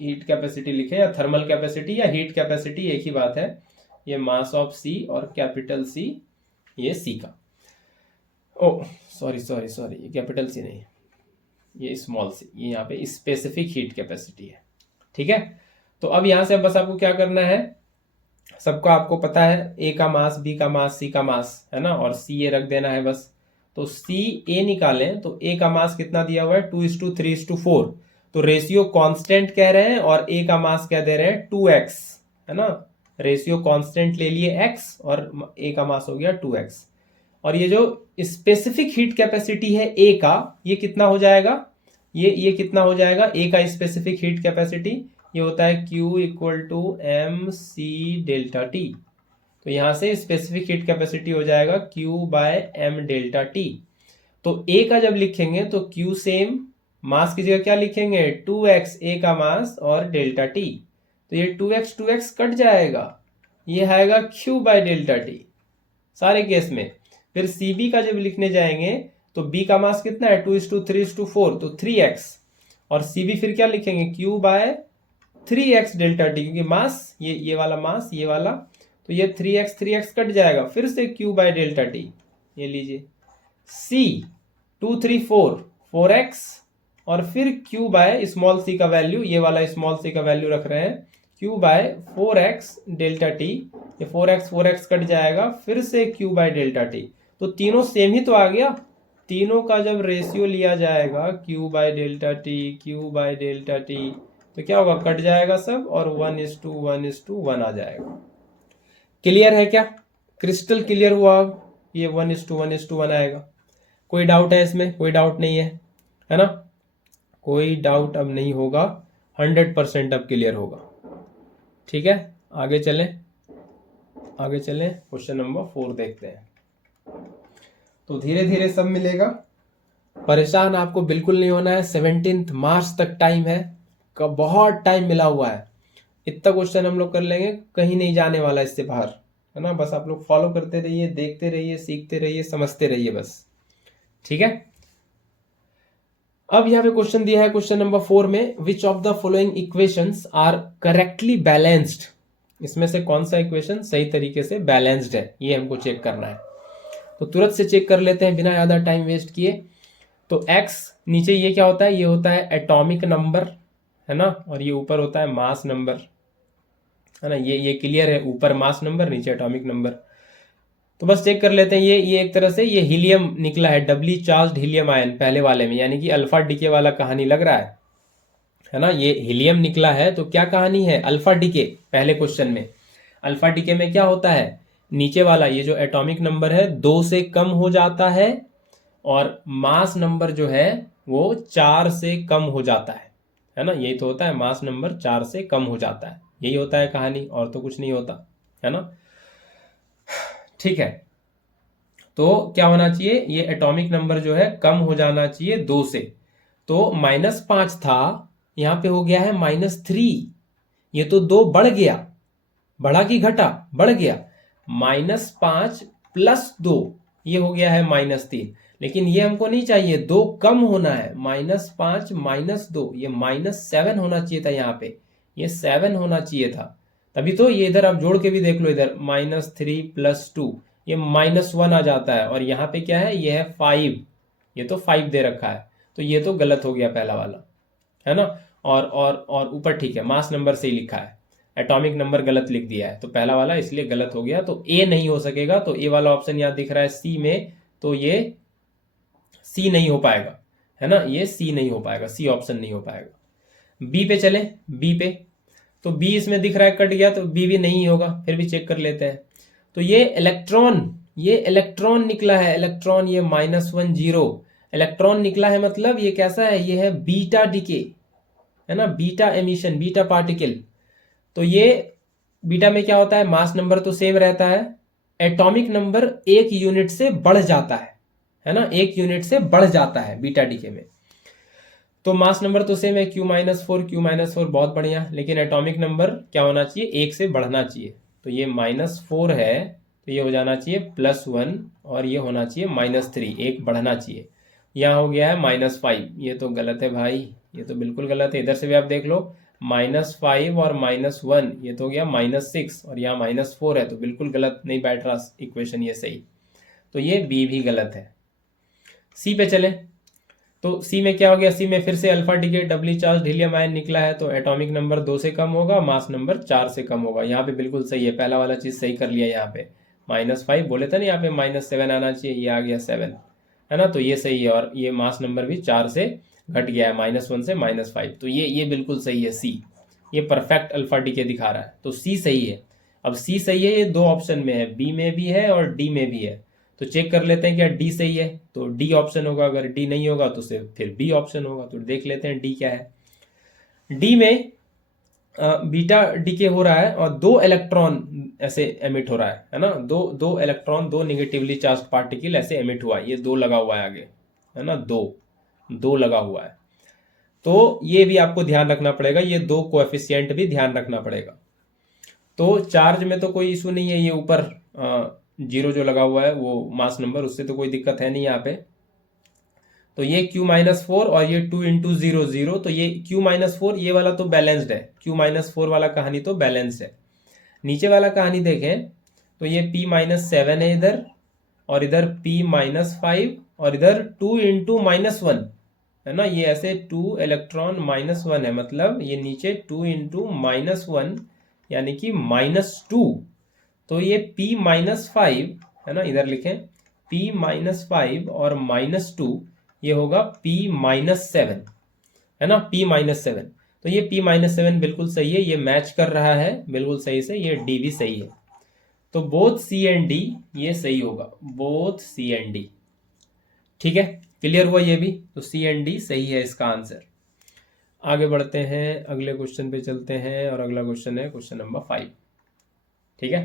हीट कैपेसिटी लिखे या थर्मल कैपेसिटी या हीट कैपेसिटी एक ही बात है। ये मास ऑफ सी और कैपिटल सी, ये सी का, ओ सॉरी सॉरी सॉरी, ये कैपिटल सी नहीं, ये स्मॉल सी, ये यहाँ पे स्पेसिफिक हीट कैपेसिटी है। ठीक है, तो अब यहां से बस आपको क्या करना है, सबका आपको पता है, ए का मास, बी का मास, सी का मास, है ना, और सी ए रख देना है बस। तो सी ए निकालें तो ए का मास कितना दिया हुआ है, 2:3:4, तो रेशियो कांस्टेंट कह रहे हैं और ए का मास क्या दे रहे हैं, 2x, है ना। रेशियो कांस्टेंट ले लिए x और ए का मास हो गया 2x। और ये जो स्पेसिफिक हीट कैपेसिटी है ए का, ये कितना हो जाएगा, ये कितना हो जाएगा, ए का स्पेसिफिक हीट कैपेसिटी, ये होता है Q equal to M C delta T. तो यहां से स्पेसिफिक हीट कैपेसिटी हो जाएगा Q by M delta T. तो ए का जब लिखेंगे तो Q सेम, मास की जगह क्या लिखेंगे, 2x ए का मास और डेल्टा टी, तो ये 2x कट जाएगा, ये आएगा Q बाय डेल्टा टी सारे केस में। फिर CB का जब लिखने जाएंगे तो B का मास कितना है, 2:3:4, तो 3x, और CB फिर क्या लिखेंगे, Q bye 3x delta T, क्योंकि मास ये वाला मास, ये वाला, तो ये 3x कट जाएगा, फिर से Q बाय डेल्टा टी, ये लीजिए। C 2:3:4 और फिर Q बाय स्मॉल सी का वैल्यू, ये वाला स्मॉल सी का वैल्यू रख रहे हैं, Q bye 4x delta T, ये 4x कट जाएगा, फिर से Q बाय डेल्टा टी। तो तीनों सेम ही तो आ गया, तीनों का जब रेशियो लिया जाएगा Q बाय डेल्टा टी, तो क्या होगा, कट जाएगा सब और 1:1:1 आ जाएगा। क्लियर है क्या, क्रिस्टल क्लियर हुआ। अब ये 1:1:1 आएगा। कोई डाउट है इसमें, कोई डाउट नहीं है ना, कोई डाउट अब नहीं होगा, 100% अब क्लियर होगा। ठीक है, आगे चलें, क्वेश्चन नंबर 4 देखते हैं। तो धीरे धीरे सब मिलेगा, परेशान आपको बिल्कुल नहीं होना है। 17 मार्च तक टाइम है, का बहुत टाइम मिला हुआ है, इतना क्वेश्चन हम लोग कर लेंगे, कहीं नहीं जाने वाला इससे बाहर, है ना। बस आप लोग फॉलो करते रहिए, देखते रहिए, सीखते रहिए, समझते रहिए बस। ठीक है, अब यहाँ पे क्वेश्चन दिया है क्वेश्चन नंबर 4 में, which of the following equations are correctly balanced, इसमें से कौन सा इक्वेशन सही तरीके से बैलेंस्ड है, ये हमको चेक करना है। तो तुरंत से चेक कर लेते हैं बिना ज़्यादा टाइम वेस्ट किए। तो x नीचे ये क्या होता है, ये होता है एटॉमिक नंबर, है ना, और ये ऊपर होता है मास नंबर, है ना। ये क्लियर है, ऊपर मास नंबर, नीचे एटॉमिक नंबर। तो बस चेक कर लेते हैं, ये एक तरह से ये हीलियम निकला है, डबली चार्ज्ड हीलियम आयन पहले वाले में, यानी कि अल्फा डीके वाला कहानी लग रहा है ना। ये हीलियम निकला है, तो क्या कहानी है, अल्फा डीके। पहले क्वेश्चन में अल्फा डीके में क्या होता है, नीचे वाला ये जो एटॉमिक नंबर है 2 से कम हो जाता है, और मास नंबर जो है वो 4 से कम हो जाता है ना। यही तो होता है, मास नंबर 4 से कम हो जाता है, यही होता है कहानी, और तो कुछ नहीं होता, है ना। ठीक है, तो क्या होना चाहिए, ये एटॉमिक नंबर जो है कम हो जाना चाहिए 2 से। तो -5 था, यहाँ पे हो गया है -3। ये तो 2 बढ़ गया, बढ़ा कि घटा, बढ़ गया। -5 + 2 ये हो गया है -3। लेकिन ये हमको नहीं चाहिए, 2 कम होना है। -5 - 2 ये -7 होना चाहिए था, यहाँ पे ये 7 होना चाहिए था। तभी तो ये इधर आप जोड़ के भी देख लो, इधर -3 + 2 ये -1 आ जाता है। और यहाँ पे क्या है, ये है 5, ये तो 5 दे रखा है, तो ये तो गलत हो गया पहला वाला, है ना। और ऊपर ठीक है, मास नंबर से ही लिखा है, एटॉमिक नंबर गलत लिख दिया है, तो पहला वाला इसलिए गलत हो गया। तो ए नहीं हो सकेगा, तो ए वाला ऑप्शन यहाँ दिख रहा है सी में, तो ये सी नहीं हो पाएगा, है ना। ये सी नहीं हो पाएगा, सी ऑप्शन नहीं हो पाएगा। बी पे चले, बी पे, तो बी इसमें दिख रहा है कट गया, तो बी भी नहीं होगा, फिर भी चेक कर लेते हैं। तो ये इलेक्ट्रॉन निकला है, इलेक्ट्रॉन, ये -1 0 इलेक्ट्रॉन निकला है। मतलब ये कैसा है, ये है बीटा डिके, है ना, बीटा एमिशन, बीटा पार्टिकल। तो ये बीटा में क्या होता है, मास नंबर तो सेम रहता है, एटॉमिक नंबर 1 यूनिट से बढ़ जाता है ना, 1 यूनिट से बढ़ जाता है बीटा डीके में। तो मास नंबर तो सेम है, Q-4 बहुत बढ़िया, लेकिन एटॉमिक नंबर क्या होना चाहिए, 1 से बढ़ना चाहिए। तो ये -4 है, तो ये हो जाना चाहिए +1, और ये होना चाहिए -3, 1 बढ़ना चाहिए। यहाँ हो गया है -5, ये तो गलत है भाई, ये तो बिल्कुल गलत है। इधर से भी आप देख लो, -5 और -1 ये तो हो गया -6, और यहाँ -4 है, तो बिल्कुल गलत नहीं बैठ रहा इक्वेशन ये सही। तो ये बी भी गलत है। सी पे चले, तो सी में क्या हो गया, सी में फिर से alpha decay doubly charged helium ion निकला है, तो एटॉमिक नंबर 2 से कम होगा, मास नंबर 4 से कम होगा। यहाँ पे बिल्कुल सही है, पहला वाला चीज सही कर लिया। यहाँ पे -5 बोले थे ना, यहाँ पे -7 आना चाहिए, ये आ गया 7, है ना, तो ये सही है। और ये मास नंबर भी 4 से घट गया है, -1 से -5, तो ये बिल्कुल सही है सी, ये परफेक्ट अल्फा डीके दिखा रहा है, तो सी सही है। अब सी सही है, ये 2 ऑप्शन में है, बी में भी है और डी में भी है। तो चेक कर लेते हैं क्या डी सही है, तो डी ऑप्शन होगा, अगर डी नहीं होगा तो फिर बी ऑप्शन होगा। तो देख लेते हैं डी क्या है। डी में बीटा डीके हो रहा है और 2 इलेक्ट्रॉन ऐसे एमिट हो रहा है ना, दो इलेक्ट्रॉन, 2 नेगेटिवली चार्ज पार्टिकल ऐसे एमिट हुआ है, ये 2 लगा हुआ है आगे, है ना, 2 लगा हुआ है। तो ये भी आपको ध्यान रखना पड़ेगा, ये 2 कोएफिशिएंट भी ध्यान रखना पड़ेगा। तो चार्ज में तो कोई इशू नहीं है, ये ऊपर 0 जो लगा हुआ है वो मास नंबर, उससे तो कोई दिक्कत है नहीं यहाँ पे। तो ये Q-4 और ये 2 × 0 0, तो ये Q-4 ये वाला तो बैलेंस्ड है, Q-4 वाला कहानी तो बैलेंस्ड है। नीचे वाला कहानी देखें तो ये P-7 है इधर, और इधर P-5, और इधर 2 × -1, है ना, ये ऐसे 2 इलेक्ट्रॉन -1 है, मतलब ये नीचे 2 × -1 यानी कि -2। तो ये P-5 है ना, इधर लिखें P-5 और -2, ये होगा P-7, है ना, P-7। तो ये P-7 बिल्कुल सही है, ये मैच कर रहा है बिल्कुल सही से, ये डी भी सही है। तो बोथ सी एंड डी ये सही होगा, बोथ सी एंड डी। ठीक है, क्लियर हुआ ये भी, तो सी एंड डी सही है इसका आंसर। आगे बढ़ते हैं, अगले क्वेश्चन पे चलते हैं, और अगला क्वेश्चन है क्वेश्चन नंबर 5। ठीक है,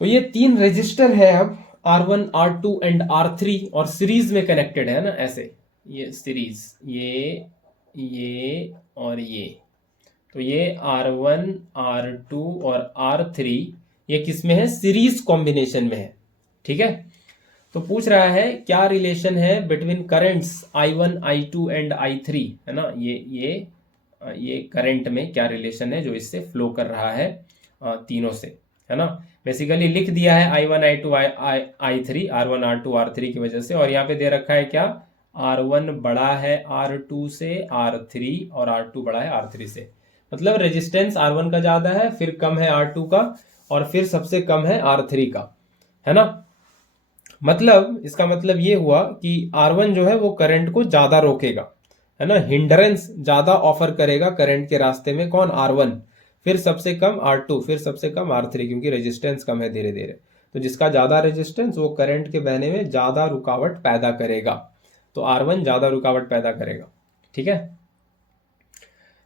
तो ये 3 रजिस्टर है अब, R1 R2 एंड R3, और सीरीज में कनेक्टेड है ना, ऐसे ये सीरीज, ये और ये। तो ये R1 R2 और R3 ये किस में है, सीरीज कॉम्बिनेशन में है। ठीक है, तो पूछ रहा है क्या रिलेशन है between currents I1 I2 and I3, है ना, ये करंट में क्या रिलेशन है जो इससे फ्लो कर रहा है तीनों से, है ना। बेसिकली लिख दिया है I1 I2 I3, R1 R2 R3 की वजह से, और यहाँ पे दे रखा है क्या, R1 बड़ा है R2 से, R3 और R2 बड़ा है R3 से। मतलब रेजिस्टेंस R1 का ज्यादा है, फिर कम है R2 का, और फिर सबसे कम है R3 का, है ना। मतलब इसका मतलब ये हुआ कि R1 जो है वो करंट को ज्यादा रोकेगा, है ना, हिंड्रेंस ज्यादा ऑफर करेगा करंट के रास्ते में, कौन, R1, फिर सबसे कम R2, फिर सबसे कम R3, क्योंकि रेजिस्टेंस कम है धीरे धीरे। तो जिसका ज्यादा रेजिस्टेंस वो करंट के बहने में ज्यादा रुकावट पैदा करेगा, तो R1 ज्यादा रुकावट पैदा करेगा। ठीक है,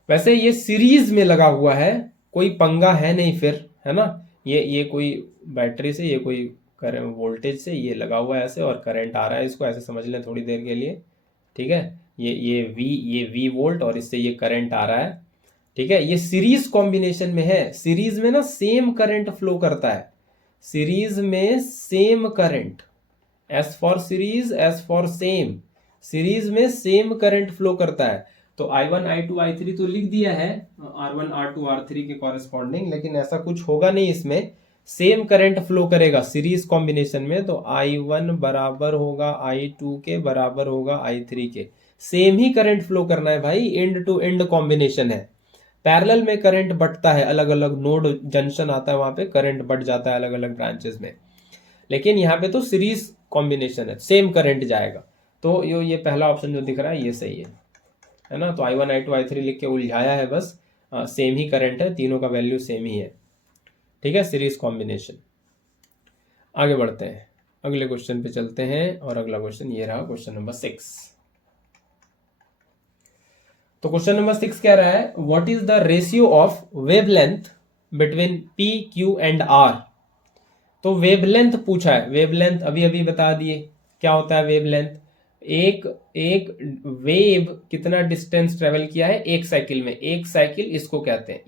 वैसे ये सीरीज में लगा हुआ है, कोई पंगा है नहीं फिर, है ना। ये कोई बैटरी से, ये कोई करंट वोल्टेज से ये लगा हुआ है ऐसे, और करंट आ रहा है, इसको ऐसे समझ लें थोड़ी देर के लिए। ठीक है, ये वी वोल्ट और इससे ये करंट आ रहा है, ठीक है। ये सीरीज कॉम्बिनेशन में है, सीरीज में ना सेम करंट फ्लो करता है, सीरीज में same current, S for series, S for same, series में सेम करंट फ्लो करता है। तो I1 I2 I3 तो लिख दिया है R1 R2 R3 के कॉरेस्पॉन्डिंग, लेकिन ऐसा कुछ होगा नहीं, इसमें सेम करंट फ्लो करेगा सीरीज कॉम्बिनेशन में। तो I1 बराबर होगा I2 के, बराबर होगा I3 के, सेम ही करंट फ्लो करना है भाई, एंड टू एंड कॉम्बिनेशन है। पैरेलल में करंट बढ़ता है, अलग अलग नोड जंक्शन आता है, वहां पे करंट बढ़ जाता है अलग अलग ब्रांचेस में, लेकिन यहाँ पे तो सीरीज कॉम्बिनेशन है, सेम करंट जाएगा। तो ये पहला ऑप्शन जो दिख रहा है ये सही है ना। तो I1 I2 I3 लिख के उलझाया है बस, सेम ही करंट है, तीनों का वैल्यू सेम ही है, ठीक है, सीरीज कॉम्बिनेशन। आगे बढ़ते हैं, अगले क्वेश्चन पे चलते हैं, और अगला क्वेश्चन ये रहा, क्वेश्चन नंबर 6। तो क्वेश्चन नंबर 6 क्या रहा है, what is the ratio of wavelength between P Q and R. तो वेवलेंथ पूछा है, वेवलेंथ अभी अभी बता दिए क्या होता है वेवलेंथ। एक वेव कितना डिस्टेंस ट्रेवल किया है एक साइकिल में, एक साइकिल इसको कहते हैं,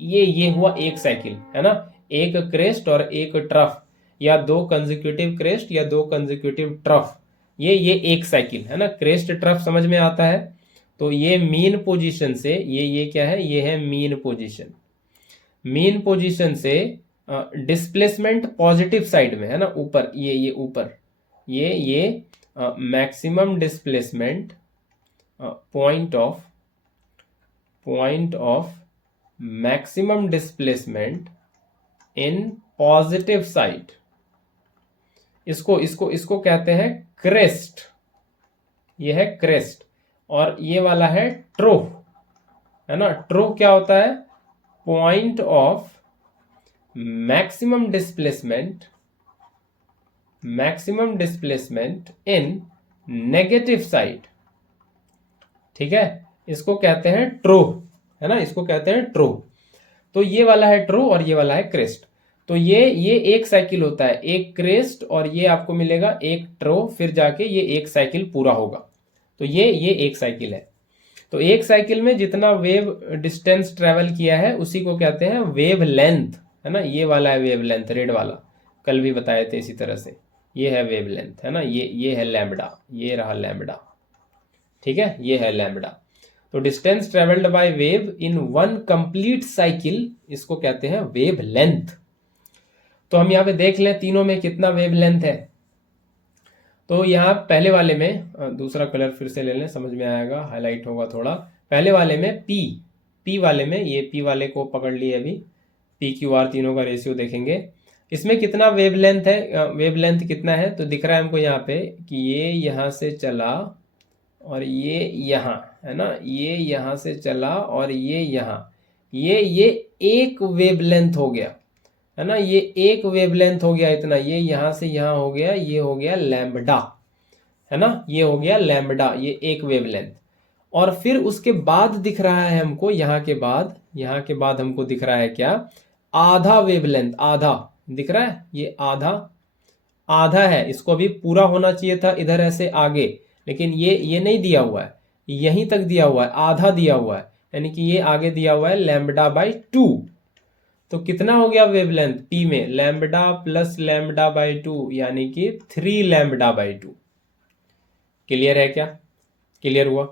ये हुआ एक साइकिल, है ना। एक क्रेस्ट और एक ट्रफ, या दो कंसेक्यूटिव क्रेस्ट या दो कंसेक्यूटिव ट्रफ, ये एक साइकिल है ना। क्रेस्ट ट्रफ समझ में आता है। तो ये मीन पोजीशन से, ये क्या है, ये है मीन पोजीशन, मीन पोजीशन से डिस्प्लेसमेंट पॉजिटिव साइड में है ना, ऊपर, ये ऊपर, ये maximum displacement point of maximum displacement in positive side, इसको कहते हैं क्रेस्ट, ये है क्रेस्ट। और ये वाला है ट्रो, है ना। ट्रो क्या होता है, point of maximum displacement in negative side, ठीक है, इसको कहते हैं ट्रो, है ना, इसको कहते हैं ट्रो। तो ये वाला है ट्रो और ये वाला है क्रेस्ट। तो ये एक साइकिल होता है, एक क्रेस्ट और ये आपको मिलेगा एक ट्रो, फिर जाके ये एक साइकिल पूरा होगा। तो ये एक साइकिल है। तो एक साइकिल में जितना वेव डिस्टेंस ट्रेवल किया है उसी को कहते हैं वेव लेंथ, है ना। ये वाला है वेव लेंथ, रेड वाला, कल भी बताए थे इसी तरह से, ये है वेव लेंथ, है ना। ये है लैम्बडा, ये रहा लैम्बडा, ठीक है, ये है लैम्बडा। तो distance travelled by wave in one complete cycle, इसको कहते हैं वेव लेंथ। तो हम यहाँ पे देख लें तीनों में कितना वेव लेंथ है। तो यहाँ पहले वाले में, दूसरा कलर फिर से ले लें, समझ में आएगा, हाईलाइट होगा थोड़ा। पहले वाले में पी वाले में, ये पी वाले को पकड़ लिए अभी, पी क्यू आर तीनों का रेशियो देखेंगे। इसमें कितना वेवलेंथ है, वेवलेंथ कितना है, तो दिख रहा है हमको यहाँ पे कि ये यहाँ से चला और ये यहाँ, है ना, ये यहाँ से चला और ये यहाँ, ये एक वेवलेंथ हो गया, है ना, ये एक वेवलेंथ हो गया इतना, ये यहां से यहां हो गया, ये हो गया लैम्बडा, है ना, ये हो गया लैम्बडा, ये एक वेवलेंथ। और फिर उसके बाद दिख रहा है हमको, यहाँ के बाद हमको दिख रहा है क्या, आधा वेवलेंथ, आधा दिख रहा है, ये आधा है। इसको अभी पूरा होना चाहिए था इधर ऐसे आगे, लेकिन ये नहीं दिया हुआ है, यहीं तक दिया हुआ है, आधा दिया हुआ है, यानी कि ये आगे दिया हुआ है लैम्बडा बाई 2। तो कितना हो गया वेवलेंथ पी में, लैम्बडा प्लस लैम्बडा बाई 2, यानी कि 3 लैम्बडा बाई 2। क्लियर है क्या, क्लियर हुआ।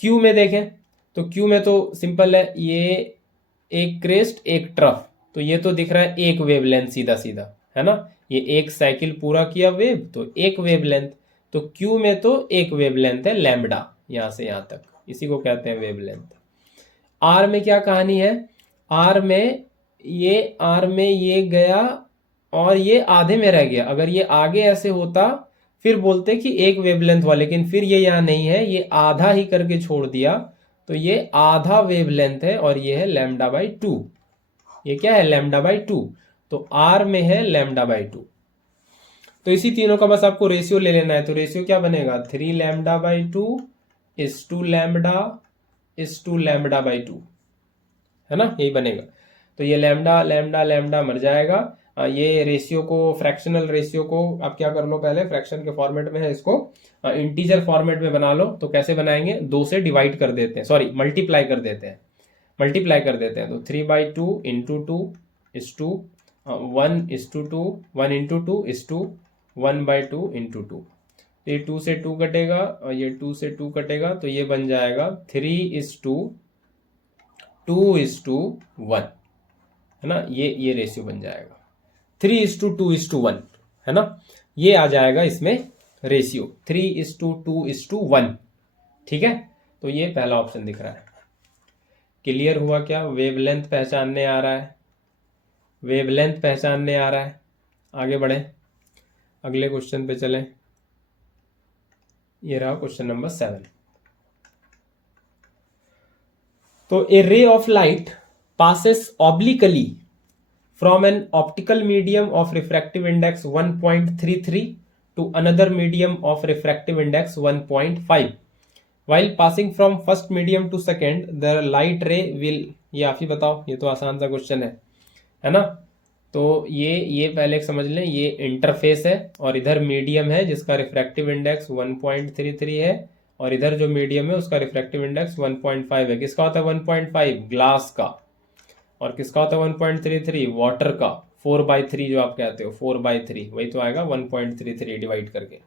क्यू में देखें तो क्यू में तो सिंपल है, ये एक क्रेस्ट एक ट्रफ, तो ये तो दिख रहा है एक वेवलेंथ सीधा सीधा, है ना, ये एक साइकिल पूरा किया वेव तो एक वेवलेंथ। तो क्यू में तो एक वेवलेंथ है लैम्बडा, यहां से यहां तक, इसी को कहते हैं वेवलेंथ। आर में क्या कहानी है, आर में ये गया और ये आधे में रह गया। अगर ये आगे ऐसे होता फिर बोलते कि एक वेवलेंथ हुआ, लेकिन फिर ये यहाँ नहीं है, ये आधा ही करके छोड़ दिया, तो ये आधा वेवलेंथ है और ये है लैम्बडा बाई 2। ये क्या है, लैम्बडा बाई 2। तो आर में है लैम्बडा बाई 2। तो इसी तीनों का बस आपको रेशियो ले लेना है। तो रेशियो क्या बनेगा, 3 lambda by 2 is to lambda by 2, है ना, यही बनेगा। तो ये लैम्बडा लैम्बडा लैम्बडा मर जाएगा, ये रेशियो को, फ्रैक्शनल रेशियो को आप क्या कर लो, पहले फ्रैक्शन के फॉर्मेट में है, इसको इंटीजर फॉर्मेट में बना लो। तो कैसे बनाएंगे, 2 से डिवाइड कर देते हैं, सॉरी मल्टीप्लाई कर देते हैं, तो 3/2 into 2 is to 1:2, 1 is to 1/2 into 2। ये 2 से 2 कटेगा और ये 2 से 2 कटेगा, तो ये बन जाएगा 3:2:1, है ना। ये रेशियो बन जाएगा 3:2:1, है ना। ये आ जाएगा इसमें रेशियो 3:2:1, ठीक है। तो ये पहला ऑप्शन दिख रहा है। क्लियर हुआ क्या, वेवलेंथ पहचानने आ रहा है, वेवलेंथ पहचानने आ रहा है। आगे बढ़े, अगले क्वेश्चन पे चलें। ये रहा क्वेश्चन नंबर 7। तो a ray of light passes obliquely from an optical medium of refractive index 1.33 to another medium of refractive index 1.5. While passing from first medium to second, the light ray will, ये आप ही बताओ, ये तो आसान सा question है ना। तो ये पहले समझ लें, ये इंटरफेस है और इधर मीडियम है जिसका रिफ्रैक्टिव इंडेक्स 1.33 है, और इधर जो मीडियम है उसका रिफ्रैक्टिव इंडेक्स 1.5 है। किसका होता है 1.5, ग्लास का। और किसका होता है 1.33, वाटर का। 4/3 जो आप कहते हो, 4/3 वही तो आएगा 1.33 डिवाइड करके,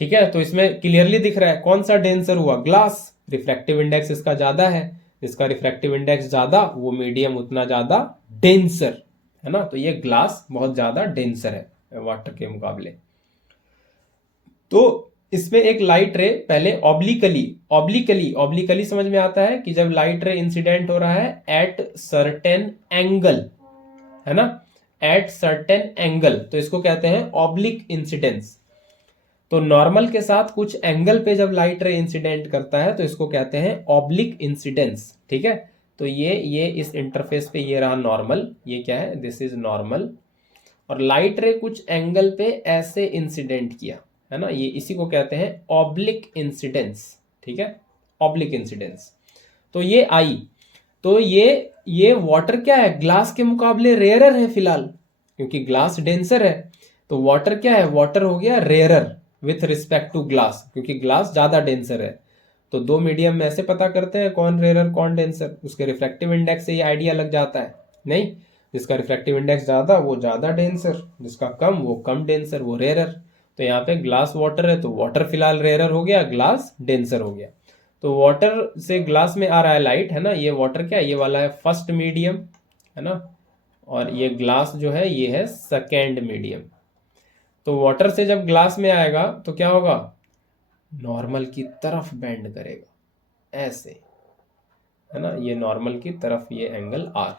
ठीक है। तो इसमें क्लियरली दिख रहा है कौन सा डेंसर हुआ, ग्लास। रिफ्रैक्टिव इंडेक्स इसका ज्यादा है, जिसका रिफ्रैक्टिव इंडेक्स ज्यादा वो मीडियम उतना ज्यादा डेंसर, है ना। तो ये ग्लास बहुत ज्यादा डेंसर है वाटर के मुकाबले। तो इसमें एक लाइट रे पहले ऑब्लिकली समझ में आता है कि जब लाइट रे इंसिडेंट हो रहा है एट सर्टेन एंगल, है ना, एट सर्टेन एंगल, तो इसको कहते हैं ऑब्लिक इंसिडेंस। तो नॉर्मल के साथ कुछ एंगल पे जब लाइट रे इंसिडेंट करता है तो इसको कहते हैं ऑब्लिक इंसिडेंस, ठीक है। तो ये इस इंटरफेस पे ये रहा नॉर्मल, ये क्या है, दिस इज नॉर्मल। और लाइट रे कुछ एंगल पे ऐसे इंसिडेंट किया, है ना, ये इसी को कहते हैं ऑब्लिक इंसिडेंस, ठीक है, ऑब्लिक इंसिडेंस। तो ये आई, तो ये वाटर क्या है, ग्लास के मुकाबले रेयरर है फिलहाल, क्योंकि ग्लास डेंसर है। तो वाटर क्या है, वाटर हो गया rarer with respect to glass, क्योंकि ग्लास ज्यादा डेंसर है। तो दो मीडियम में ऐसे पता करते हैं कौन रेयरर कौन डेंसर, उसके रिफ्रैक्टिव इंडेक्स से ये आइडिया लग जाता है। नहीं, जिसका रिफ्रैक्टिव इंडेक्स ज्यादा वो ज्यादा डेंसर, जिसका कम वो कम डेंसर, वो रेयरर। तो यहाँ पे ग्लास वाटर है तो वाटर फिलहाल रेयरर हो गया, ग्लास डेंसर हो गया। तो वाटर से ग्लास में आ रहा है लाइट, है ना, ये वाटर क्या है, ये वाला है फर्स्ट मीडियम, है ना, और ये ग्लास जो है ये है सेकेंड मीडियम। तो वाटर से जब ग्लास में आएगा तो क्या होगा, नॉर्मल की तरफ बेंड करेगा ऐसे, है ना, ये नॉर्मल की तरफ, ये एंगल आर।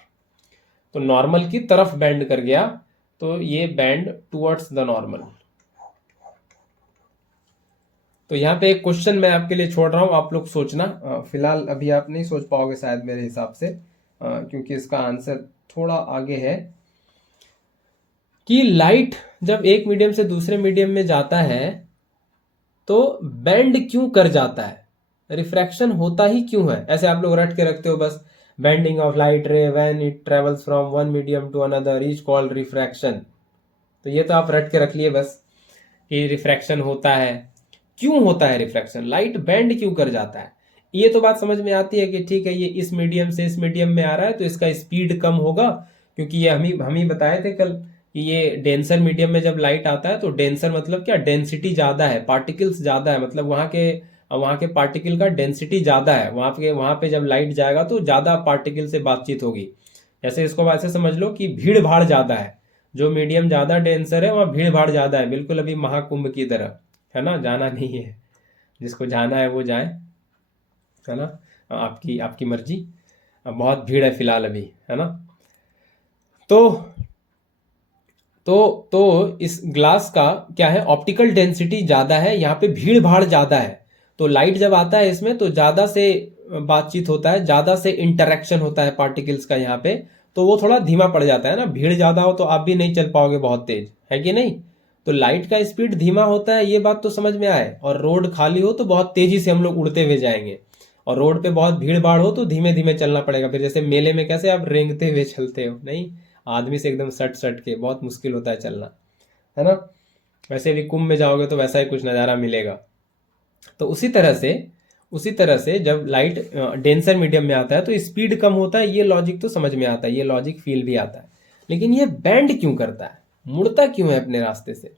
तो नॉर्मल की तरफ बेंड कर गया तो ये बेंड टुवर्ड्स द नॉर्मल। तो यहाँ पे एक क्वेश्चन मैं आपके लिए छोड़ रहा हूं, आप लोग सोचना। फिलहाल अभी आप नहीं सोच पाओगे शायद मेरे हिसाब से, क्योंकि इसका आंसर थोड़ा आगे है कि लाइट जब एक मीडियम से दूसरे मीडियम में जाता है तो बेंड क्यों कर जाता है, रिफ्रैक्शन होता ही क्यों है। ऐसे आप लोग रट के रखते हो बस, bending of light ray when it travels from one medium to another is called refraction. तो ये तो आप रट के रख लिए बस कि रिफ्रैक्शन होता है। क्यों होता है रिफ्रैक्शन, लाइट बेंड क्यों कर जाता है, ये तो बात समझ में आती है कि ठीक है ये इस मीडियम से इस मीडियम में आ रहा है तो इसका स्पीड कम होगा, क्योंकि ये हम ही बताए थे कल कि ये डेंसर मीडियम में जब लाइट आता है तो डेंसर मतलब क्या, डेंसिटी ज्यादा है, पार्टिकल्स ज्यादा है, मतलब वहां के पार्टिकल का डेंसिटी ज्यादा है, वहां पे जब लाइट जाएगा तो ज्यादा पार्टिकल से बातचीत होगी। जैसे इसको वैसे समझ लो कि भीड़ भाड़ ज्यादा है, जो मीडियम ज्यादा डेंसर है वहां भीड़ भाड़ ज्यादा है, बिल्कुल अभी महाकुंभ की तरह, है ना। जाना नहीं है, जिसको जाना है वो जाए, है ना, आपकी आपकी मर्जी। बहुत भीड़ है फिलहाल अभी, है ना। तो इस ग्लास का क्या है, ऑप्टिकल डेंसिटी ज्यादा है, यहाँ पे भीड़ भाड़ ज्यादा है, तो लाइट जब आता है इसमें तो ज्यादा से बातचीत होता है, ज्यादा से इंटरेक्शन होता है पार्टिकल्स का यहाँ पे, तो वो थोड़ा धीमा पड़ जाता है ना। भीड़ ज्यादा हो तो आप भी नहीं चल पाओगे बहुत तेज, है कि नहीं। तो लाइट का स्पीड धीमा होता है, ये बात तो समझ में आए। और रोड खाली हो तो बहुत तेजी से हम लोग उड़ते हुए जाएंगे, और रोड पे बहुत भीड़ भाड़ हो तो धीमे धीमे चलना पड़ेगा। फिर जैसे मेले में कैसे आप रेंगते हुए चलते हो, नहीं, आदमी से एकदम सट सट के बहुत मुश्किल होता है चलना, है ना। वैसे भी कुंभ में जाओगे तो वैसा ही कुछ नज़ारा मिलेगा। तो उसी तरह से जब लाइट डेंसर मीडियम में आता है तो स्पीड कम होता है, ये लॉजिक तो समझ में आता है, ये लॉजिक फील भी आता है। लेकिन ये बेंड क्यों करता है, मुड़ता क्यों है अपने रास्ते से?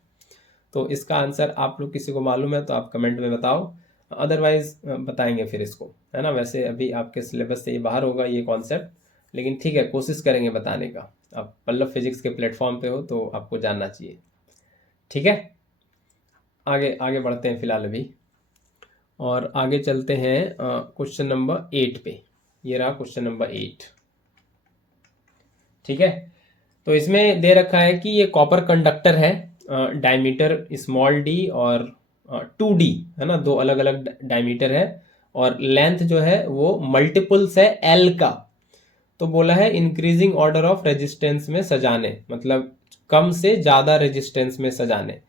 तो इसका आंसर आप लोग किसी को मालूम है तो आप कमेंट में बताओ, अदरवाइज बताएंगे फिर इसको, है ना। वैसे अभी आपके सिलेबस से ये बाहर होगा ये कॉन्सेप्ट, लेकिन ठीक है, कोशिश करेंगे बताने का। आप पल्लव फिजिक्स के प्लेटफॉर्म पे हो तो आपको जानना चाहिए, ठीक है। आगे आगे बढ़ते हैं फिलहाल अभी, और आगे चलते हैं क्वेश्चन नंबर 8 पे। ये रहा क्वेश्चन नंबर 8, ठीक है। तो इसमें दे रखा है कि ये कॉपर कंडक्टर है, डायमीटर स्मॉल डी और 2D, है ना, दो अलग अलग डायमीटर है, और लेंथ जो है वो मल्टीपल्स है L का। तो बोला है इंक्रीजिंग ऑर्डर ऑफ रेजिस्टेंस में सजाने, मतलब कम से ज्यादा रेजिस्टेंस में सजाने।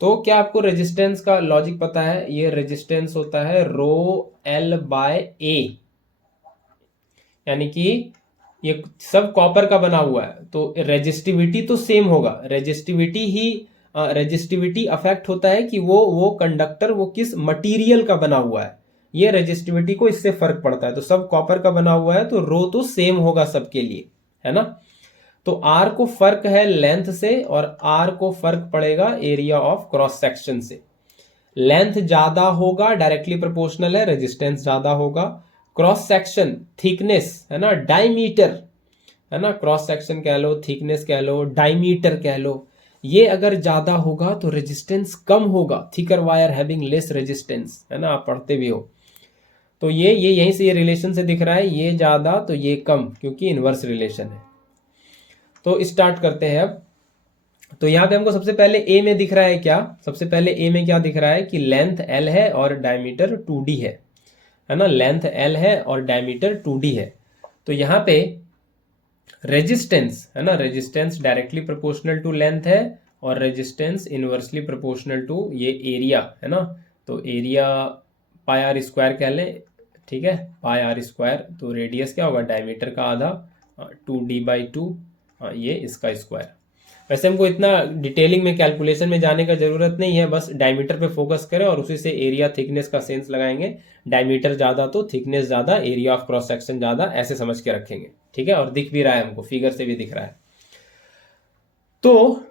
तो क्या आपको रेजिस्टेंस का लॉजिक पता है? ये रेजिस्टेंस होता है रो L बाय ए, यानी कि ये सब कॉपर का बना हुआ है तो रेजिस्टिविटी तो सेम होगा। रेजिस्टिविटी अफेक्ट होता है कि वो कंडक्टर वो किस मटेरियल का बना हुआ है, ये रेजिस्टिविटी को इससे फर्क पड़ता है। तो सब कॉपर का बना हुआ है तो रो तो सेम होगा सबके लिए, है ना। तो आर को फर्क है लेंथ से और आर को फर्क पड़ेगा एरिया ऑफ क्रॉस सेक्शन से। लेंथ ज्यादा होगा, डायरेक्टली प्रोपोर्शनल है, रेजिस्टेंस ज्यादा होगा। क्रॉस सेक्शन थिकनेस, है ना, डायमीटर, है ना, क्रॉस सेक्शन कह लो, थिकनेस कह लो, डायमीटर कह लो, ये अगर ज्यादा होगा तो रेजिस्टेंस कम होगा। Thicker wire having less resistance, है ना, आप पढ़ते भी हो। तो ये यहीं से ये रिलेशन से दिख रहा है, ये ज्यादा तो ये कम, क्योंकि इनवर्स रिलेशन है। तो स्टार्ट करते हैं अब। तो यहाँ पे हमको सबसे पहले ए में दिख रहा है क्या, सबसे पहले ए में क्या दिख रहा है कि लेंथ L है और डायमीटर 2D है ना, लेंथ L है और डायमीटर 2D है। तो यहाँ पे रेजिस्टेंस, है ना, resistance directly proportional to length है और रेजिस्टेंस इनवर्सली प्रोपोर्शनल टू ये एरिया, है ना। तो एरिया पाई आर स्क्वायर कह लें, ठीक है, पाई आर स्क्वायर। तो रेडियस क्या होगा, डायमीटर का आधा, 2D/2, ये इसका स्क्वायर। वैसे हमको इतना डिटेलिंग में कैलकुलेशन में जाने का जरूरत नहीं है, बस डायमीटर पे फोकस करें और उसी से एरिया थिकनेस का सेंस लगाएंगे। डायमीटर ज्यादा तो थिकनेस ज्यादा, एरिया ऑफ क्रॉस सेक्शन ज्यादा, ऐसे समझ के रखेंगे, ठीक है। और दिख भी रहा है हमको, फिगर से भी दिख रहा है। तो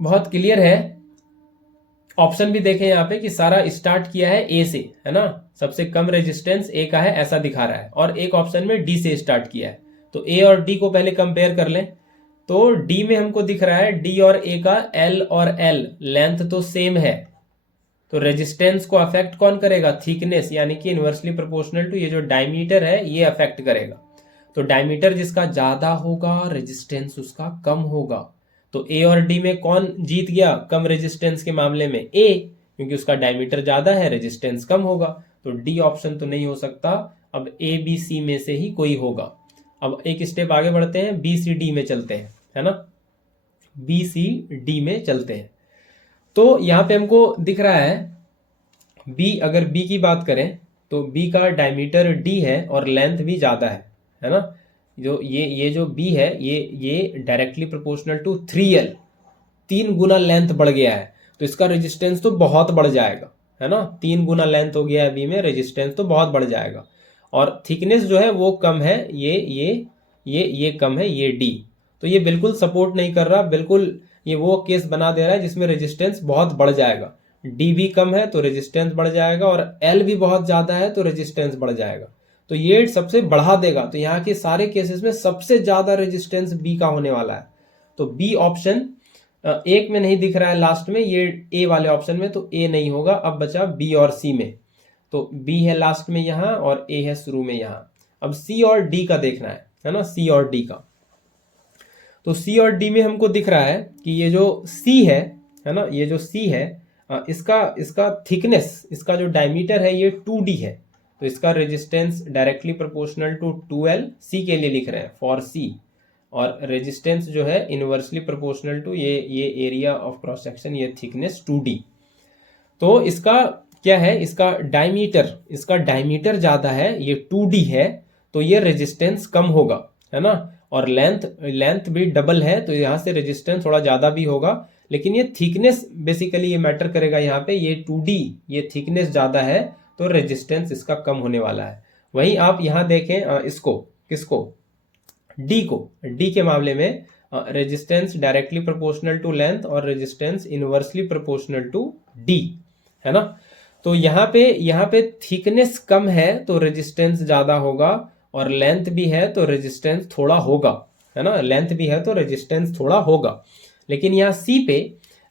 बहुत क्लियर है। ऑप्शन भी देखें यहाँ पे कि सारा स्टार्ट किया है ए से, है ना, सबसे कम रेजिस्टेंस ए का है ऐसा दिखा रहा है, और एक ऑप्शन में डी से स्टार्ट किया है। तो ए और डी को पहले कंपेयर कर लें। तो डी में हमको दिख रहा है डी और ए का एल और एल लेंथ तो सेम है, तो रेजिस्टेंस को अफेक्ट कौन करेगा, थिकनेस, यानी कि इनवर्सली प्रोपोर्शनल टू ये जो डायमीटर है ये अफेक्ट करेगा। तो डायमीटर जिसका ज्यादा होगा रेजिस्टेंस उसका कम होगा। तो ए और डी में कौन जीत गया कम रेजिस्टेंस के मामले में, ए, क्योंकि उसका डायमीटर ज्यादा है, रेजिस्टेंस कम होगा। तो डी ऑप्शन तो नहीं हो सकता, अब ए बी सी में से ही कोई होगा। अब एक स्टेप आगे बढ़ते हैं, बी सी डी में चलते हैं, है ना, बी सी डी में चलते हैं। तो यहां पे हमको दिख रहा है बी, अगर बी की बात करें तो बी का डायमीटर डी है और लेंथ भी ज्यादा है ना। जो ये जो बी है ये डायरेक्टली प्रोपोर्शनल टू 3L, 3 गुना लेंथ बढ़ गया है, तो इसका रेजिस्टेंस तो बहुत बढ़ जाएगा, है ना। 3 गुना लेंथ हो गया है बी में, रेजिस्टेंस तो बहुत बढ़ जाएगा। और थिकनेस जो है वो कम है, ये कम है, ये डी। तो ये बिल्कुल सपोर्ट नहीं कर रहा, बिल्कुल ये वो केस बना दे रहा है जिसमें रेजिस्टेंस बहुत बढ़ जाएगा। डी भी कम है तो रेजिस्टेंस बढ़ जाएगा, और एल भी बहुत ज्यादा है तो रेजिस्टेंस बढ़ जाएगा। तो ये सबसे बढ़ा देगा, तो यहाँ के सारे केसेस में सबसे ज्यादा रेजिस्टेंस बी का होने वाला है। तो बी ऑप्शन एक में नहीं दिख रहा है लास्ट में, ये ए वाले ऑप्शन में, तो ए नहीं होगा। अब बचा बी और सी में, तो बी है लास्ट में यहाँ और ए है शुरू में यहाँ। अब सी और डी का देखना है ना, सी और डी का। तो सी और डी में हमको दिख रहा है कि ये जो सी है ना, ये जो सी है इसका थिकनेस, इसका जो डायमीटर है ये 2D है, तो इसका resistance directly proportional to 2L, C के लिए लिख रहे हैं फॉर सी, और रेजिस्टेंस जो है इनवर्सली प्रोपोर्शनल टू ये एरिया ऑफ क्रॉस सेक्शन, ये थिकनेस 2D। तो इसका क्या है, इसका डायमीटर ज्यादा है, ये 2D है, तो ये रेजिस्टेंस कम होगा, है ना। और लेंथ भी डबल है, तो यहाँ से रेजिस्टेंस थोड़ा ज़्यादा भी होगा, लेकिन ये थिकनेस बेसिकली ये मैटर करेगा यहाँ पे। ये 2D, ये थिकनेस ज़्यादा है तो रेजिस्टेंस इसका कम होने वाला है। वहीं आप यहाँ देखें इसको, किसको, डी के मामले में resistance directly proportional to length और resistance inversely proportional to d, है ना। तो यहाँ पे थिकनेस कम है तो रेजिस्टेंस ज़्यादा होगा, और लेंथ भी है तो रेजिस्टेंस थोड़ा होगा, है ना। लेंथ भी है तो रेजिस्टेंस थोड़ा होगा। लेकिन यहाँ सी पे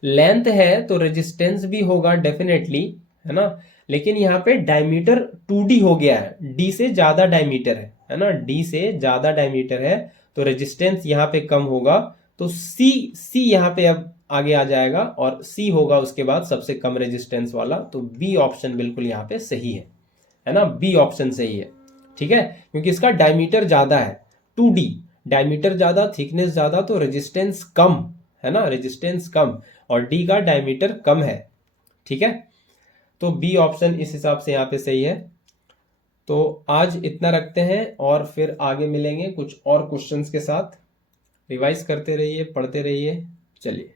लेंथ है तो रेजिस्टेंस भी होगा डेफिनेटली, है ना। लेकिन यहाँ पे डायमीटर 2D हो गया है, डी से ज़्यादा डायमीटर है ना, डी से ज़्यादा डायमीटर है तो रेजिस्टेंस यहाँ पे कम होगा। तो सी यहाँ पे अब आगे आ जाएगा और सी होगा उसके बाद सबसे कम रेजिस्टेंस वाला। तो बी ऑप्शन बिल्कुल यहाँ पे सही है ना, बी ऑप्शन सही है, ठीक है। क्योंकि इसका डायमीटर ज़्यादा है, 2D, डायमीटर ज़्यादा, थिकनेस ज़्यादा, तो रेजिस्टेंस कम, है ना, रेजिस्टेंस कम, और डी का डायमीटर कम है, ठीक है। तो बी ऑप्शन इस हिसाब से यहाँ पे सही है। तो आज इतना रखते हैं और फिर आगे मिलेंगे कुछ और क्वेश्चंस के साथ। रिवाइज करते रहिए, पढ़ते रहिए। चलिए।